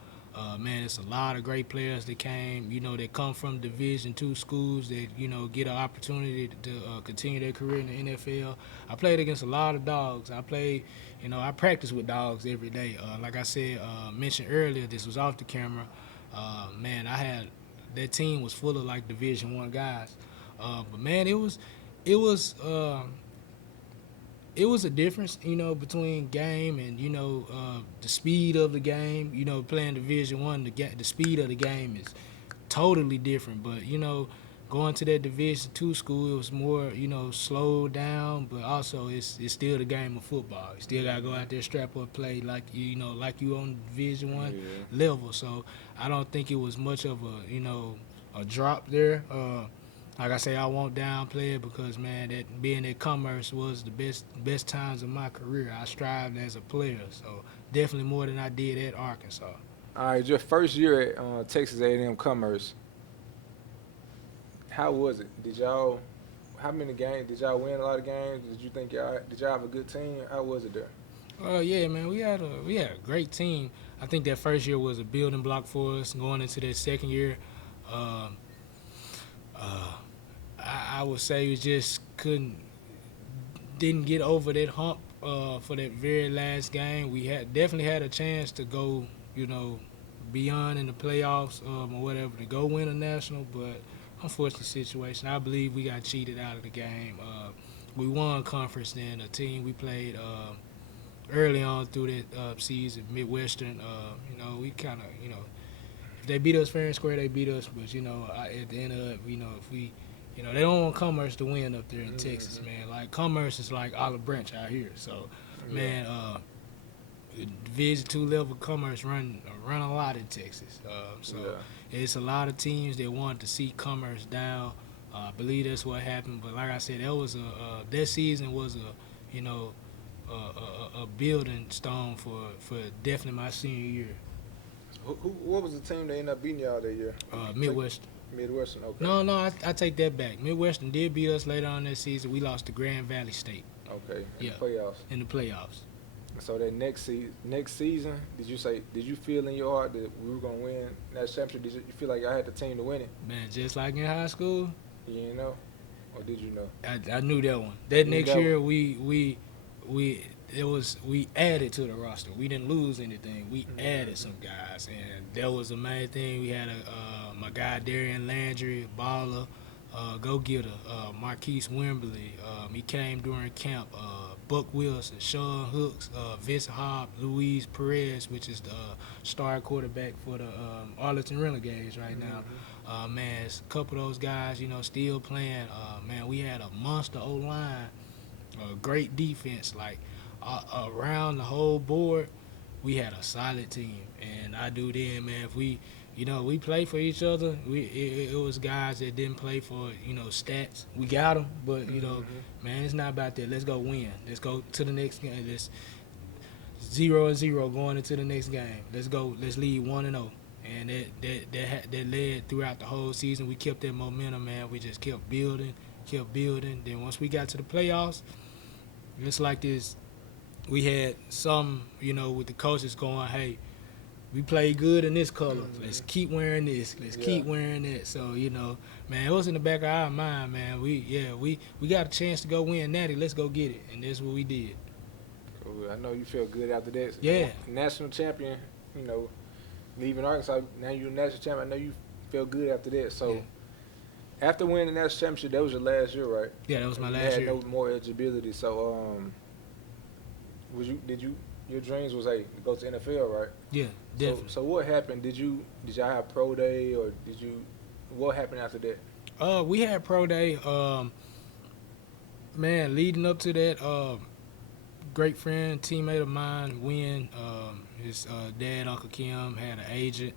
Man, it's a lot of great players that came, that come from Division II schools that, get an opportunity to continue their career in the NFL. I played against a lot of dogs. I practice with dogs every day. Like I said, mentioned earlier, this was off the camera. Man, that team was full of like Division I guys. But man, it was it was a difference, between game and the speed of the game. Playing Division I, the speed of the game is totally different. But going to that Division II school, it was more slowed down, but also it's still the game of football. You still gotta go out there, strap up, play like like you on Division I level. So I don't think it was much of a drop there. Like I say, I won't downplay it because, man, that being at Commerce was the best times of my career. I strived as a player, so definitely more than I did at Arkansas. All right, your first year at Texas A&M Commerce, how was it? How many games did y'all win? A lot of games. Did y'all have a good team? How was it there? Yeah, man, we had a great team. I think that first year was a building block for us. Going into that second year, I would say we just didn't get over that hump for that very last game. We definitely had a chance to go, beyond in the playoffs or whatever, to go win a national, but unfortunate situation. I believe we got cheated out of the game. We won conference then. A team we played early on through that season, Midwestern. We kind of, if they beat us fair and square, they beat us. But at the end of it, if we they don't want Commerce to win up there in Texas, man. Like, Commerce is like Olive Branch out here. So, man, Division II level Commerce run a lot in Texas. It's a lot of teams that want to see Commerce down. I believe that's what happened. But like I said, that season was a building stone for definitely my senior year. What was the team that ended up beating y'all that year? Midwestern. Midwestern, okay. No, I take that back. Midwestern did beat us later on that season. We lost to Grand Valley State. Okay, in the playoffs. In the playoffs. So that next season, did you feel in your heart that we were gonna win that championship? Did you feel like I had the team to win it? Man, just like in high school. You didn't know, or did you know? I knew that one. That next year we added to the roster. We didn't lose anything. We added some guys, and that was the main thing. We had my guy Darian Landry, baller, go-getter, Marquise Wimberly. He came during camp. Buck Wilson, Sean Hooks, Vince Hobb, Luis Perez, which is the star quarterback for the Arlington Renegades right now. Man, it's a couple of those guys, still playing. Man, we had a monster O-line, great defense, like around the whole board. We had a solid team, and I do then, man. If we play for each other. It was guys that didn't play for stats. We got them, but man, it's not about that. Let's go win. Let's go to the next game. Let's 0-0 going into the next game. Let's go. Let's lead 1-0. And that led throughout the whole season. We kept that momentum, man. We just kept building. Then once we got to the playoffs, it's like this. We had some, with the coaches going, hey, we play good in this color. Let's keep wearing this. Let's keep wearing that. So, man, it was in the back of our mind, man. We got a chance to go win Natty. Let's go get it. And that's what we did. Cool. I know you feel good after that. Yeah. National champion, leaving Arkansas, now you're a national champion. I know you feel good after that. So, after winning the national championship, that was your last year, right? Yeah, that was my last year. No more eligibility. So, your dreams was to go to NFL, right? Yeah, definitely. So what happened? Did y'all have pro day, or what happened after that? We had pro day. Man, leading up to that, great friend, teammate of mine, Win, his dad, Uncle Kim, had an agent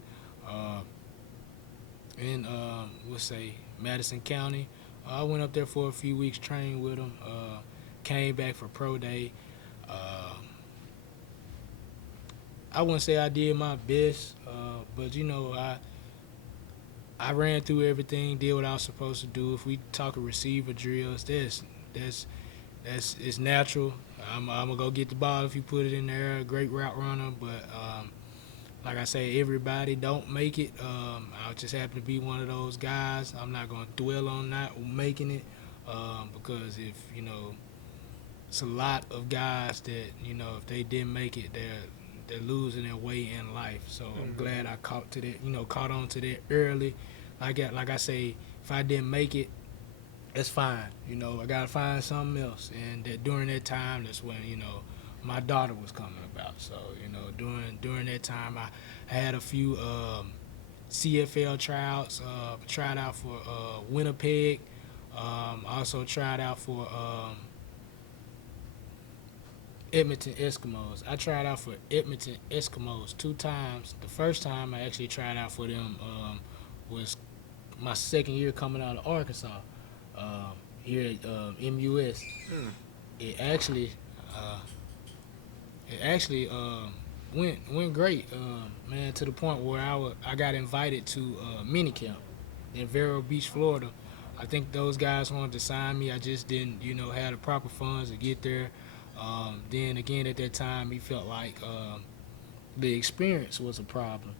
in Madison County. I went up there for a few weeks, trained with him, came back for pro day. I wouldn't say I did my best, but you know, I ran through everything, did what I was supposed to do. If we talk of receiver drills, that's it's natural. I'm gonna go get the ball if you put it in there. Great route runner, but like I say, everybody don't make it. I just happen to be one of those guys. I'm not gonna dwell on not making it because if you know, it's a lot of guys that you know if they didn't make it, they're losing their way in life. So I'm glad I caught on to that early. Like I say, if I didn't make it, that's fine. You know, I gotta find something else. And that during that time, that's when you know my daughter was coming about. So you know, during that time, I had a few CFL tryouts. Tried out for Winnipeg. Also tried out for Edmonton Eskimos. I tried out for Edmonton Eskimos 2 times. The first time I actually tried out for them was my second year coming out of Arkansas here at MUS. It actually went great, man, to the point where I got invited to minicamp in Vero Beach, Florida. I think those guys wanted to sign me. I just didn't, you know, have the proper funds to get there. Then again, at that time, he felt like the experience was a problem.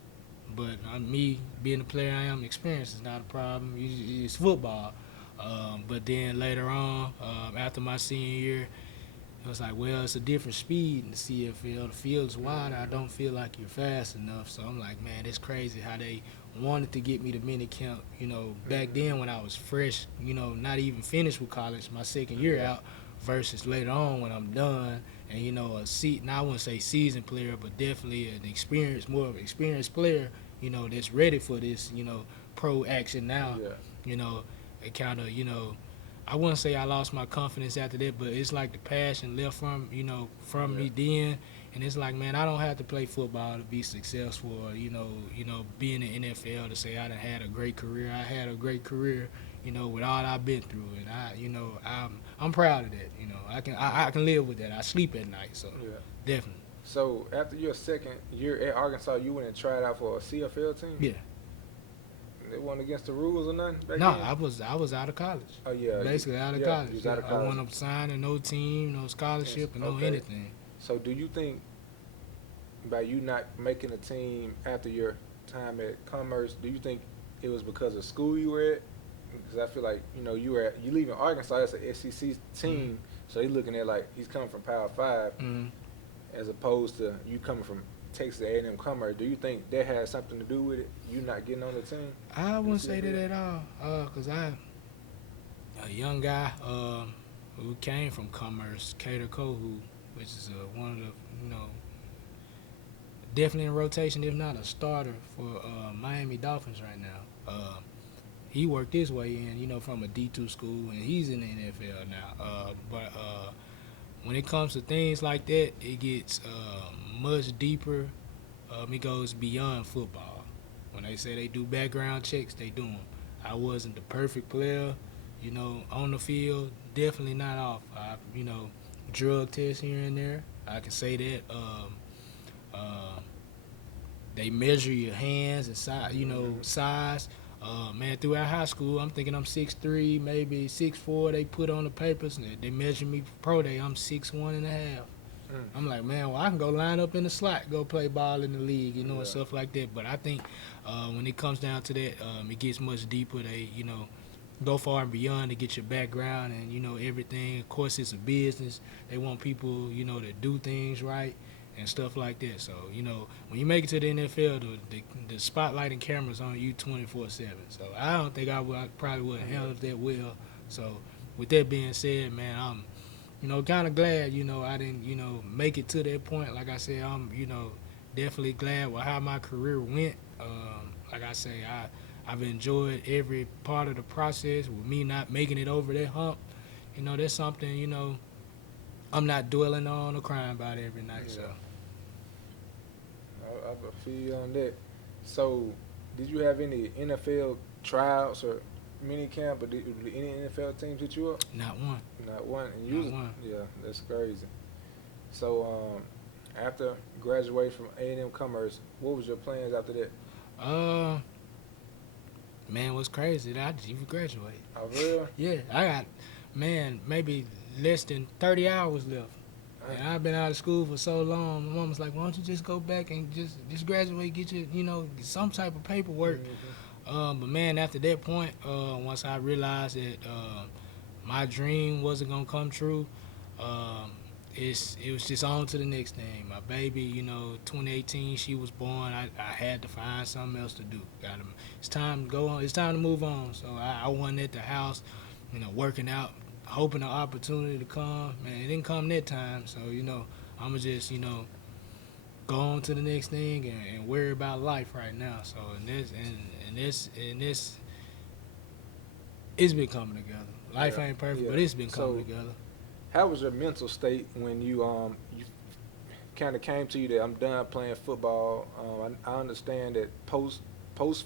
But me being the player I am, experience is not a problem. It's football. But then later on, after my senior year, it was like, well, it's a different speed in the CFL. The field's wide. I don't feel like you're fast enough. So I'm like, man, it's crazy how they wanted to get me to minicamp. You know, back then when I was fresh, you know, not even finished with college, my second year out, versus later on when I'm done. And, you know, now I wouldn't say seasoned player, but definitely more of an experienced player, you know, that's ready for this, you know, pro action now. Yeah. You know, it kind of, you know, I wouldn't say I lost my confidence after that, but it's like the passion left from me then. And it's like, man, I don't have to play football to be successful or, you know, be in the NFL to say I done had a great career. I had a great career, you know, with all I've been through. And I'm proud of that. You know, I can live with that. I sleep at night, so definitely. So after your second year at Arkansas, you went and tried out for a CFL team? Yeah. It wasn't against the rules or nothing back No, then? I was out of college. Oh, yeah. Basically out of You college. was out of I college. wasn't signing no team, no scholarship, and no Okay. anything. So do you think by you not making a team after your time at Commerce, do you think it was because of school you were at? Because I feel like, you know, you leaving Arkansas as an SEC team, so he's looking at like he's coming from Power 5 as opposed to you coming from Texas A&M Commerce. Do you think that has something to do with it, you not getting on the team? I wouldn't say that at all, because a young guy who came from Commerce, Cater Kohu, which is one of the, you know, definitely in rotation, if not a starter for Miami Dolphins right now. He worked his way in, you know, from a D2 school, and he's in the NFL now. But when it comes to things like that, it gets much deeper. It goes beyond football. When they say they do background checks, they do them. I wasn't the perfect player, you know, on the field. Definitely not off. You know, drug tests here and there. I can say that. They measure your hands and size, you know, size. Man, throughout high school, I'm thinking I'm 6'3", maybe 6'4". They put on the papers and they measure me for pro day. I'm 6'1.5". I'm like, man, well, I can go line up in the slot, go play ball in the league, you know, and stuff like that. But I think when it comes down to that, it gets much deeper. They, you know, go far and beyond to get your background and, you know, everything. Of course, it's a business. They want people, you know, to do things right and stuff like that. So, you know, when you make it to the NFL, the spotlight and cameras on you 24/7. So I don't think I probably would have handled that well. So with that being said, man, I'm, you know, kind of glad, you know, I didn't, you know, make it to that point. Like I said, I'm, you know, definitely glad with how my career went. Like I say, I've enjoyed every part of the process. With me not making it over that hump, you know, that's something, you know, I'm not dwelling on or crying about every night. So I feel you on that. So, did you have any NFL tryouts or mini camp, or did any NFL teams hit you up? not one. Not one. And Not one. Yeah, that's crazy. So, After graduating from A&M Commerce, what was your plans after that? Man, what's crazy that I didn't even graduate. Oh, real? Yeah, I got, man, maybe less than 30 hours left. And I've been out of school for so long. My mom was like, why don't you just go back and just graduate, get your, get some type of paperwork. Mm-hmm. But man, after that point, once I realized that my dream wasn't gonna come true, it was just on to the next thing. My baby, 2018, she was born. I had to find something else to do. It's time to go on. It's time to move on. So I wasn't at the house, working out, hoping an opportunity to come. Man, it didn't come that time. So I'ma just go on to the next thing and worry about life right now. So this it's been coming together. Life ain't perfect, but it's been coming together. How was your mental state when you kind of came to you that I'm done playing football? I understand that post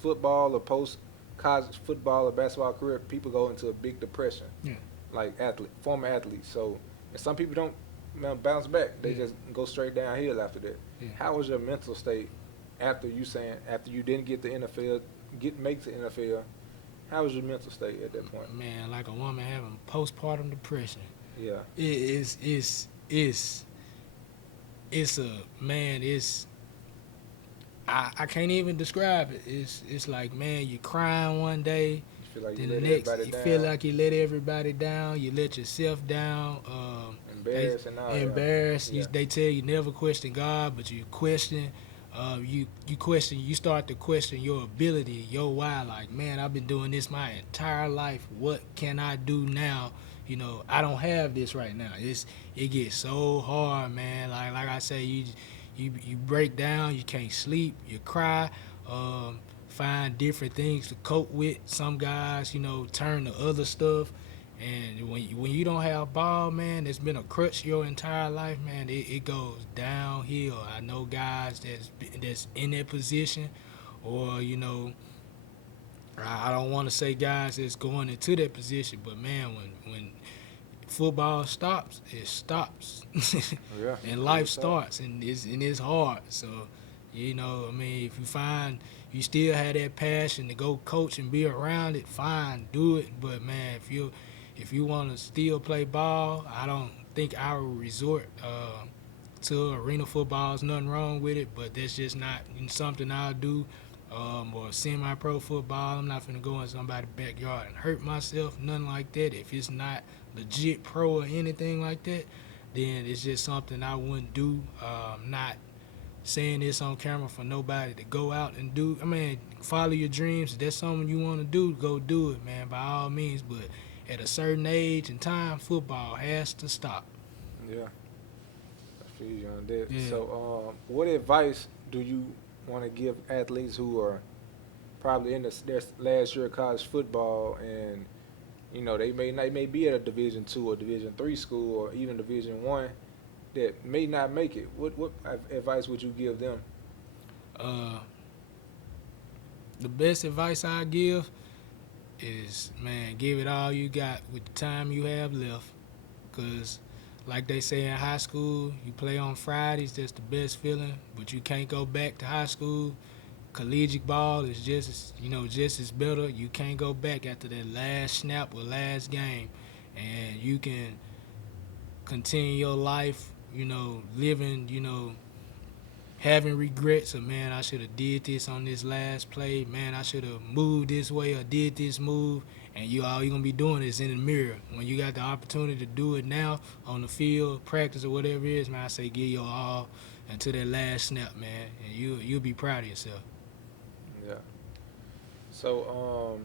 football or post college football or basketball career, people go into a big depression. Yeah. Like former athletes. So and some people don't bounce back. They just go straight downhill after that. Yeah. How was your mental state after you didn't get the NFL, make the NFL? How was your mental state at that point? Man, like a woman having postpartum depression. Yeah. I can't even describe it. It's like, man, you're crying one day, You feel like then you the let next everybody you down. feel like you let everybody down, you let yourself down. Embarrassed and all. Embarrassed. Yeah. They tell you never question God, but you question. You start to question your ability, your why. Like, man, I've been doing this my entire life. What can I do now? I don't have this right now. It gets so hard, man. Like I say, you break down. You can't sleep. You cry. Find different things to cope with. Some guys, turn to other stuff. And when you don't have ball, man, it's been a crutch your entire life, man. It goes downhill. I know guys that's in that position, or I don't want to say guys that's going into that position, but man, when football stops, it stops, Yeah. and life starts, and it's hard. So, if you find you still have that passion to go coach and be around it, fine, do it. But man, if you want to still play ball, I don't think I would resort to arena football. There's nothing wrong with it, but that's just not something I'll do. Or semi-pro football, I'm not finna go in somebody's backyard and hurt myself, nothing like that. If it's not legit pro or anything like that, then it's just something I wouldn't do. Not saying this on camera for nobody to go out and do. Follow your dreams. If that's something you want to do, go do it, man, by all means. But at a certain age and time, football has to stop. Yeah. I feel you on that. Yeah. So, what advice do you want to give athletes who are probably in their last year of college football, and they may be at a Division II or Division III school or even Division I that may not make it? What advice would you give them? The best advice I give is, man, give it all you got with the time you have left. Because like they say in high school, you play on Fridays, that's the best feeling, but you can't go back to high school. Collegiate ball is just as better. You can't go back after that last snap or last game, and you can continue your life, living, having regrets of, man, I should have did this on this last play. Man, I should have moved this way or did this move. And all you're going to be doing is in the mirror. When you got the opportunity to do it now on the field, practice, or whatever it is, man, I say give your all until that last snap, man, and you'll be proud of yourself. Yeah. So,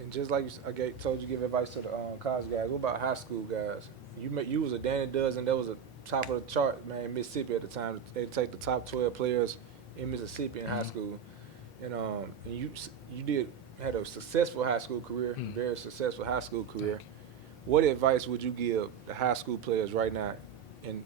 and just like told you, give advice to the college guys. What about high school guys? You was a Danny Dozen. That was a top of the chart, man, in Mississippi at the time. They take the top 12 players in Mississippi in high school, and you had a successful high school career, very successful high school career. What advice would you give the high school players right now? And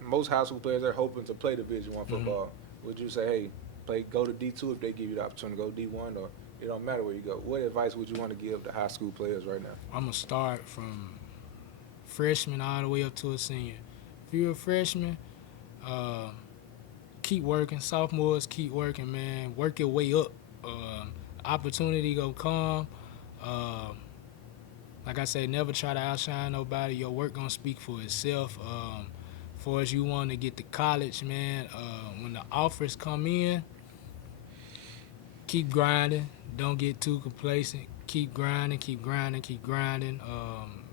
most high school players are hoping to play Division I football. Would you say, hey, go to D2 if they give you the opportunity to go D1, or it don't matter where you go? What advice would you want to give the high school players right now? I'm going to start from freshman all the way up to a senior. If you're a freshman, Keep working. Sophomores, keep working, man. Work your way up. Opportunity gonna come. Like I say, never try to outshine nobody. Your work gonna speak for itself. For as you want to get to college, man, when the offers come in, keep grinding. Don't get too complacent. Keep grinding, keep grinding, keep grinding.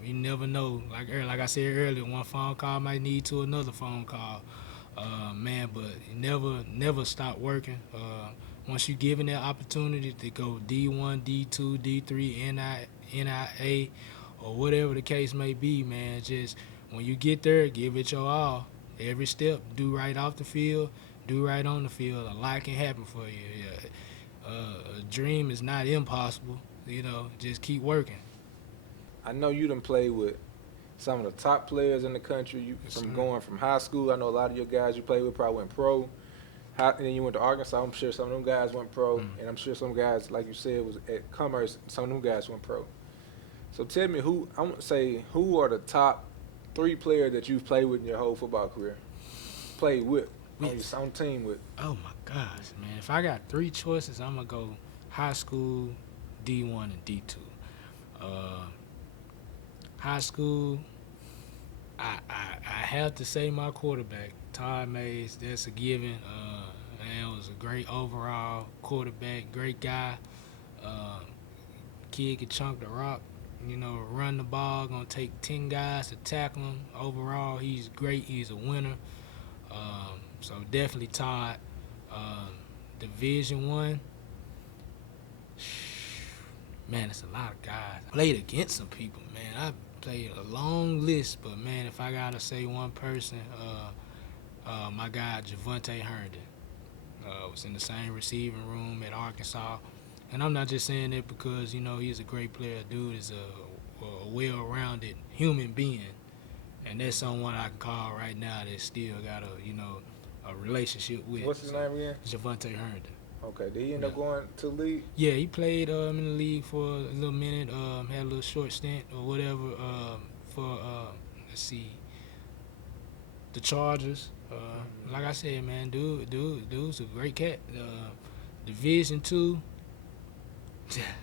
You never know. Like I said earlier, one phone call might lead to another phone call. Man, but never stop working. Once you given that opportunity to go D1, D2, D3, NIA, or whatever the case may be, man, just when you get there, give it your all. Every step, do right off the field, do right on the field. A lot can happen for you. Yeah. A dream is not impossible. Just keep working. I know you done played with some of the top players in the country. Going from high school, I know a lot of your guys you played with probably went pro. And then you went to Arkansas. I'm sure some of them guys went pro, and I'm sure some guys, like you said, was at Commerce. Some of them guys went pro. So tell me, who are the top 3 players that you've played with in your whole football career? Played with on your own team with. Oh my gosh, man! If I got 3 choices, I'm gonna go high school, D1, and D2. High school, I have to say my quarterback, Todd Mays. That's a given. Man, was a great overall quarterback, great guy. Kid could chunk the rock, run the ball. Gonna take 10 guys to tackle him. Overall, he's great. He's a winner. So definitely Todd. Division I. Man, it's a lot of guys. I played against some people, man. I played a long list, but man, if I gotta say one person, my guy Javante Herndon was in the same receiving room at Arkansas, and I'm not just saying that because he's a great player. Dude is a well-rounded human being, and that's someone I can call right now that still got a relationship with. What's his name again? Javante Herndon. Okay, did he end up going to the league? Yeah, he played in the league for a little minute, had a little short stint or whatever for, the Chargers. Like I said, man, dude's a great cat. Division II,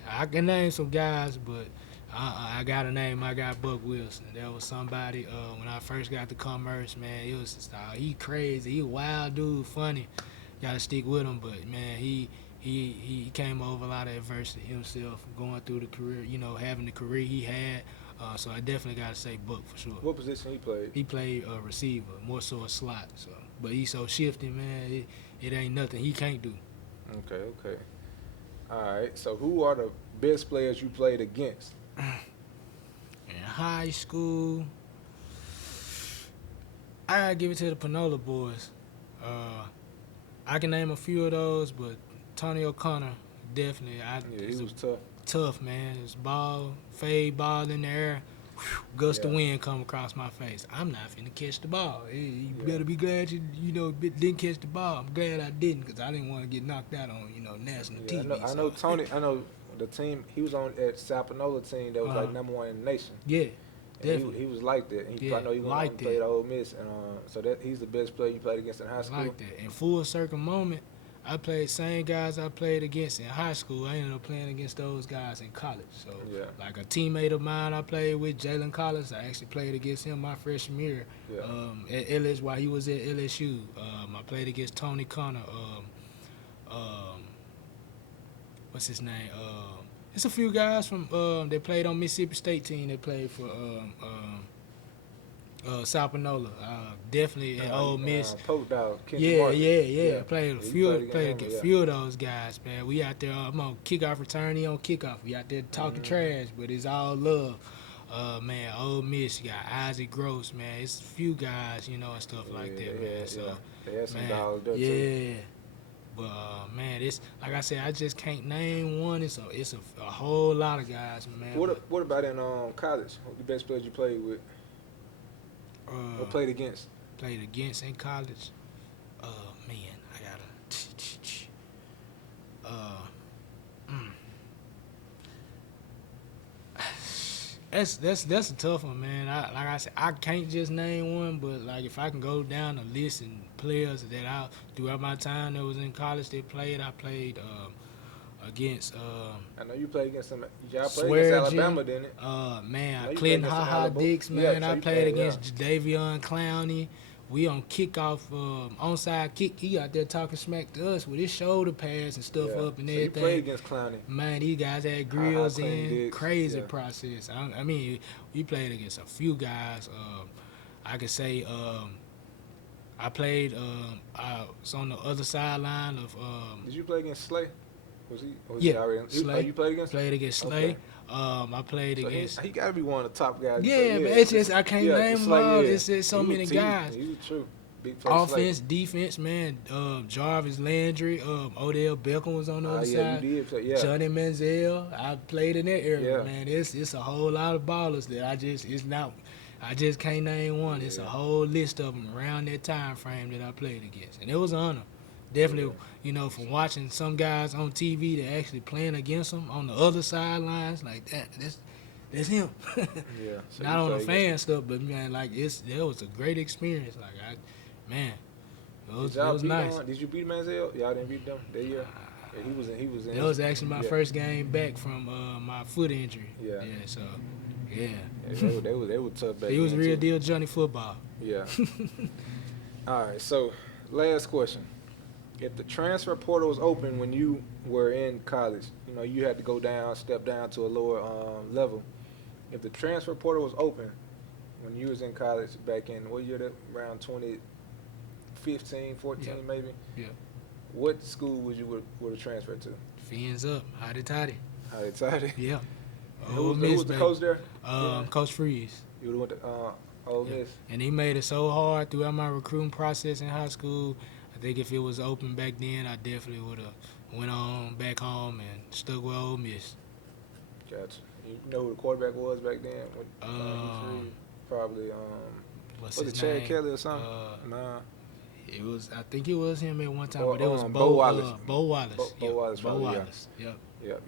I can name some guys, but I got to name my guy Buck Wilson. That was somebody, when I first got to Commerce, man, he crazy. He a wild dude, funny. Got to stick with him, but man, he came over a lot of adversity himself, going through the career, having the career he had. So I definitely got to say Buck for sure. What position he played? He played receiver, more so a slot. So, but he's so shifty, man. It ain't nothing he can't do. Okay. All right. So who are the best players you played against? In high school, I gotta give it to the Panola boys. I can name a few of those, but Tony O'Connor, definitely. He was tough. Tough, man. It's fade ball in the air, gust of wind come across my face. I'm not finna catch the ball. You better be glad you didn't catch the ball. I'm glad I didn't, because I didn't want to get knocked out on national TV. I know Tony. I know the team. He was on at Sapanola team that was like number 1 in the nation. Yeah. Definitely. He was like that. I know he went on and played at Ole Miss, and so that he's the best player you played against in high school. Like that. In full circle moment, I played same guys I played against in high school. I ended up playing against those guys in college. So, like a teammate of mine I played with, Jalen Collins, I actually played against him my freshman year at LSU while he was at LSU. I played against Tony Connor. What's his name? It's a few guys from that played on Mississippi State team that played for South Panola. Definitely at Ole Miss. Poke dog. Yeah. Played a few of those guys, man. We out there. I'm on kickoff return. He on kickoff. We out there talking trash, but it's all love. Man, Ole Miss, you got Isaac Gross, man. It's a few guys, and stuff like that, man. So, they had some dogs there too. But man, it's like I said, I just can't name one. It's a whole lot of guys, man. What about in college? What the best players you played with? Or played against? Played against in college. Man, I gotta. That's a tough one, man. Like I said, I can't just name one, but like if I can go down a list and players that I throughout my time that was in college that played, I played against I know you played against some. Y'all played Swear against Jim. Alabama, didn't it? Man, know you Clinton played against some Ha Alabama- Dix, Yeah, man. so I you played played, against Davion Clowney. We on kickoff, onside kick. He out there talking smack to us with his shoulder pads and stuff Yeah. up and So everything. you played against Clowney. Man, these guys had grills Clinton in. Dix, Crazy yeah. process. I mean, we played against a few guys. I could say I played. I was on the other sideline of. Did you play against Slay? Was he Yeah, already? Slay. You played against him? Played against Slay. Okay. I played So against. he got to be one of the top guys. Yeah, but man. It's just I can't yeah, name them Slay, all. yeah. It's just so He many was guys. He was true. Big play Offense, Slay. defense, man. Jarvis Landry, Odell Beckham was on the other Yeah, side. you did play. Yeah. Johnny Manziel. I played in that area, Yeah. man. It's a whole lot of ballers that I just can't name one. It's a whole list of them around that time frame that I played against, and it was an honor. Definitely, from watching some guys on TV that actually playing against them on the other sidelines like that. That's him. Yeah. So Not you on the played fan stuff, but man, like that was a great experience. Like it was nice. Did you beat Manziel? Y'all didn't beat them that year. Yeah, he was in. That was actually my first game back from my foot injury. Yeah. Yeah. So, yeah. Yeah, they were tough back He was then, real too. deal Johnny football. Yeah. All right. So, last question: if the transfer portal was open when you were in college, you had to step down to a lower level. If the transfer portal was open when you was in college back in what year? Around 2015, 14, Yeah. maybe. Yeah. What school would have transferred to? Fins up, hotty toddy. How excited? Yeah. Who Ole was Miss, the baby. coach there? Coach Freeze. You would have went to Ole Miss. And he made it so hard throughout my recruiting process in high school. I think if it was open back then, I definitely would have went on back home and stuck with Ole Miss. Gotcha. You know who the quarterback was back then? When, probably What's was his it Chad name? Kelly or something? Nah. I think it was him at one time, Or, but it was Bo Bo Wallace. Bo Wallace. Bo Wallace, Bo probably, yeah. Wallace. Yep. Yep.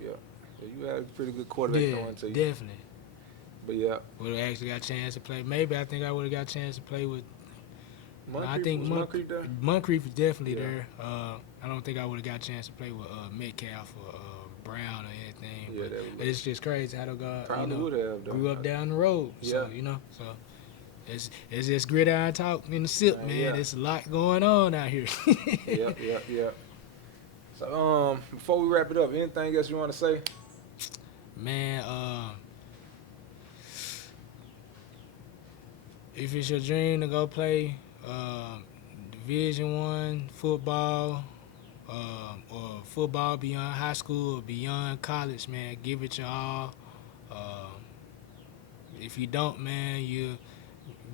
So you had a pretty good quarterback Yeah, going to you. definitely. But yeah. Would have actually got a chance to play. Maybe I think I would have got a chance to play with. Moncrief, I think was Moncrief there? Moncrief was definitely Yeah. there. I don't think I would have got a chance to play with Metcalf or Brown or anything. Yeah, but it's just crazy how the guy Probably would have though. grew up down the road. So Yeah. so it's just gridiron talk in the Sipp, man. Yeah. There's a lot going on out here. Yep. So before we wrap it up, anything else you want to say? Man, if it's your dream to go play Division I football or football beyond high school or beyond college, man, give it your all. If you don't, man, you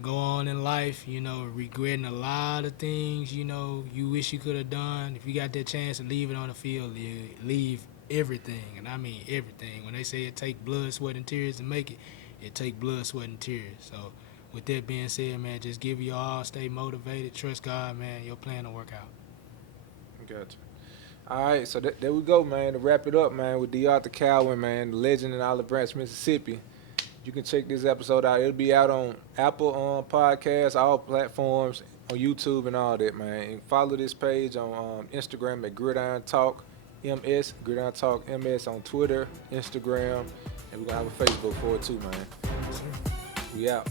go on in life, regretting a lot of things, you wish you could have done. If you got that chance to leave it on the field, leave everything, and I mean everything. When they say it take blood, sweat, and tears to make it, it take blood, sweat, and tears. So with that being said, man, just give it your all, stay motivated, trust God, man, your plan will work out. Gotcha. All right, so there we go, man. To wrap it up, man, with D'Arthur Cowan, man, the legend in Olive Branch, Mississippi. You can check this episode out. It'll be out on Apple Podcasts, all platforms, on YouTube and all that, man. And follow this page on Instagram at Gridiron Talk MS, Gridiron Talk MS on Twitter, Instagram, and we're going to have a Facebook for it too, man. We out.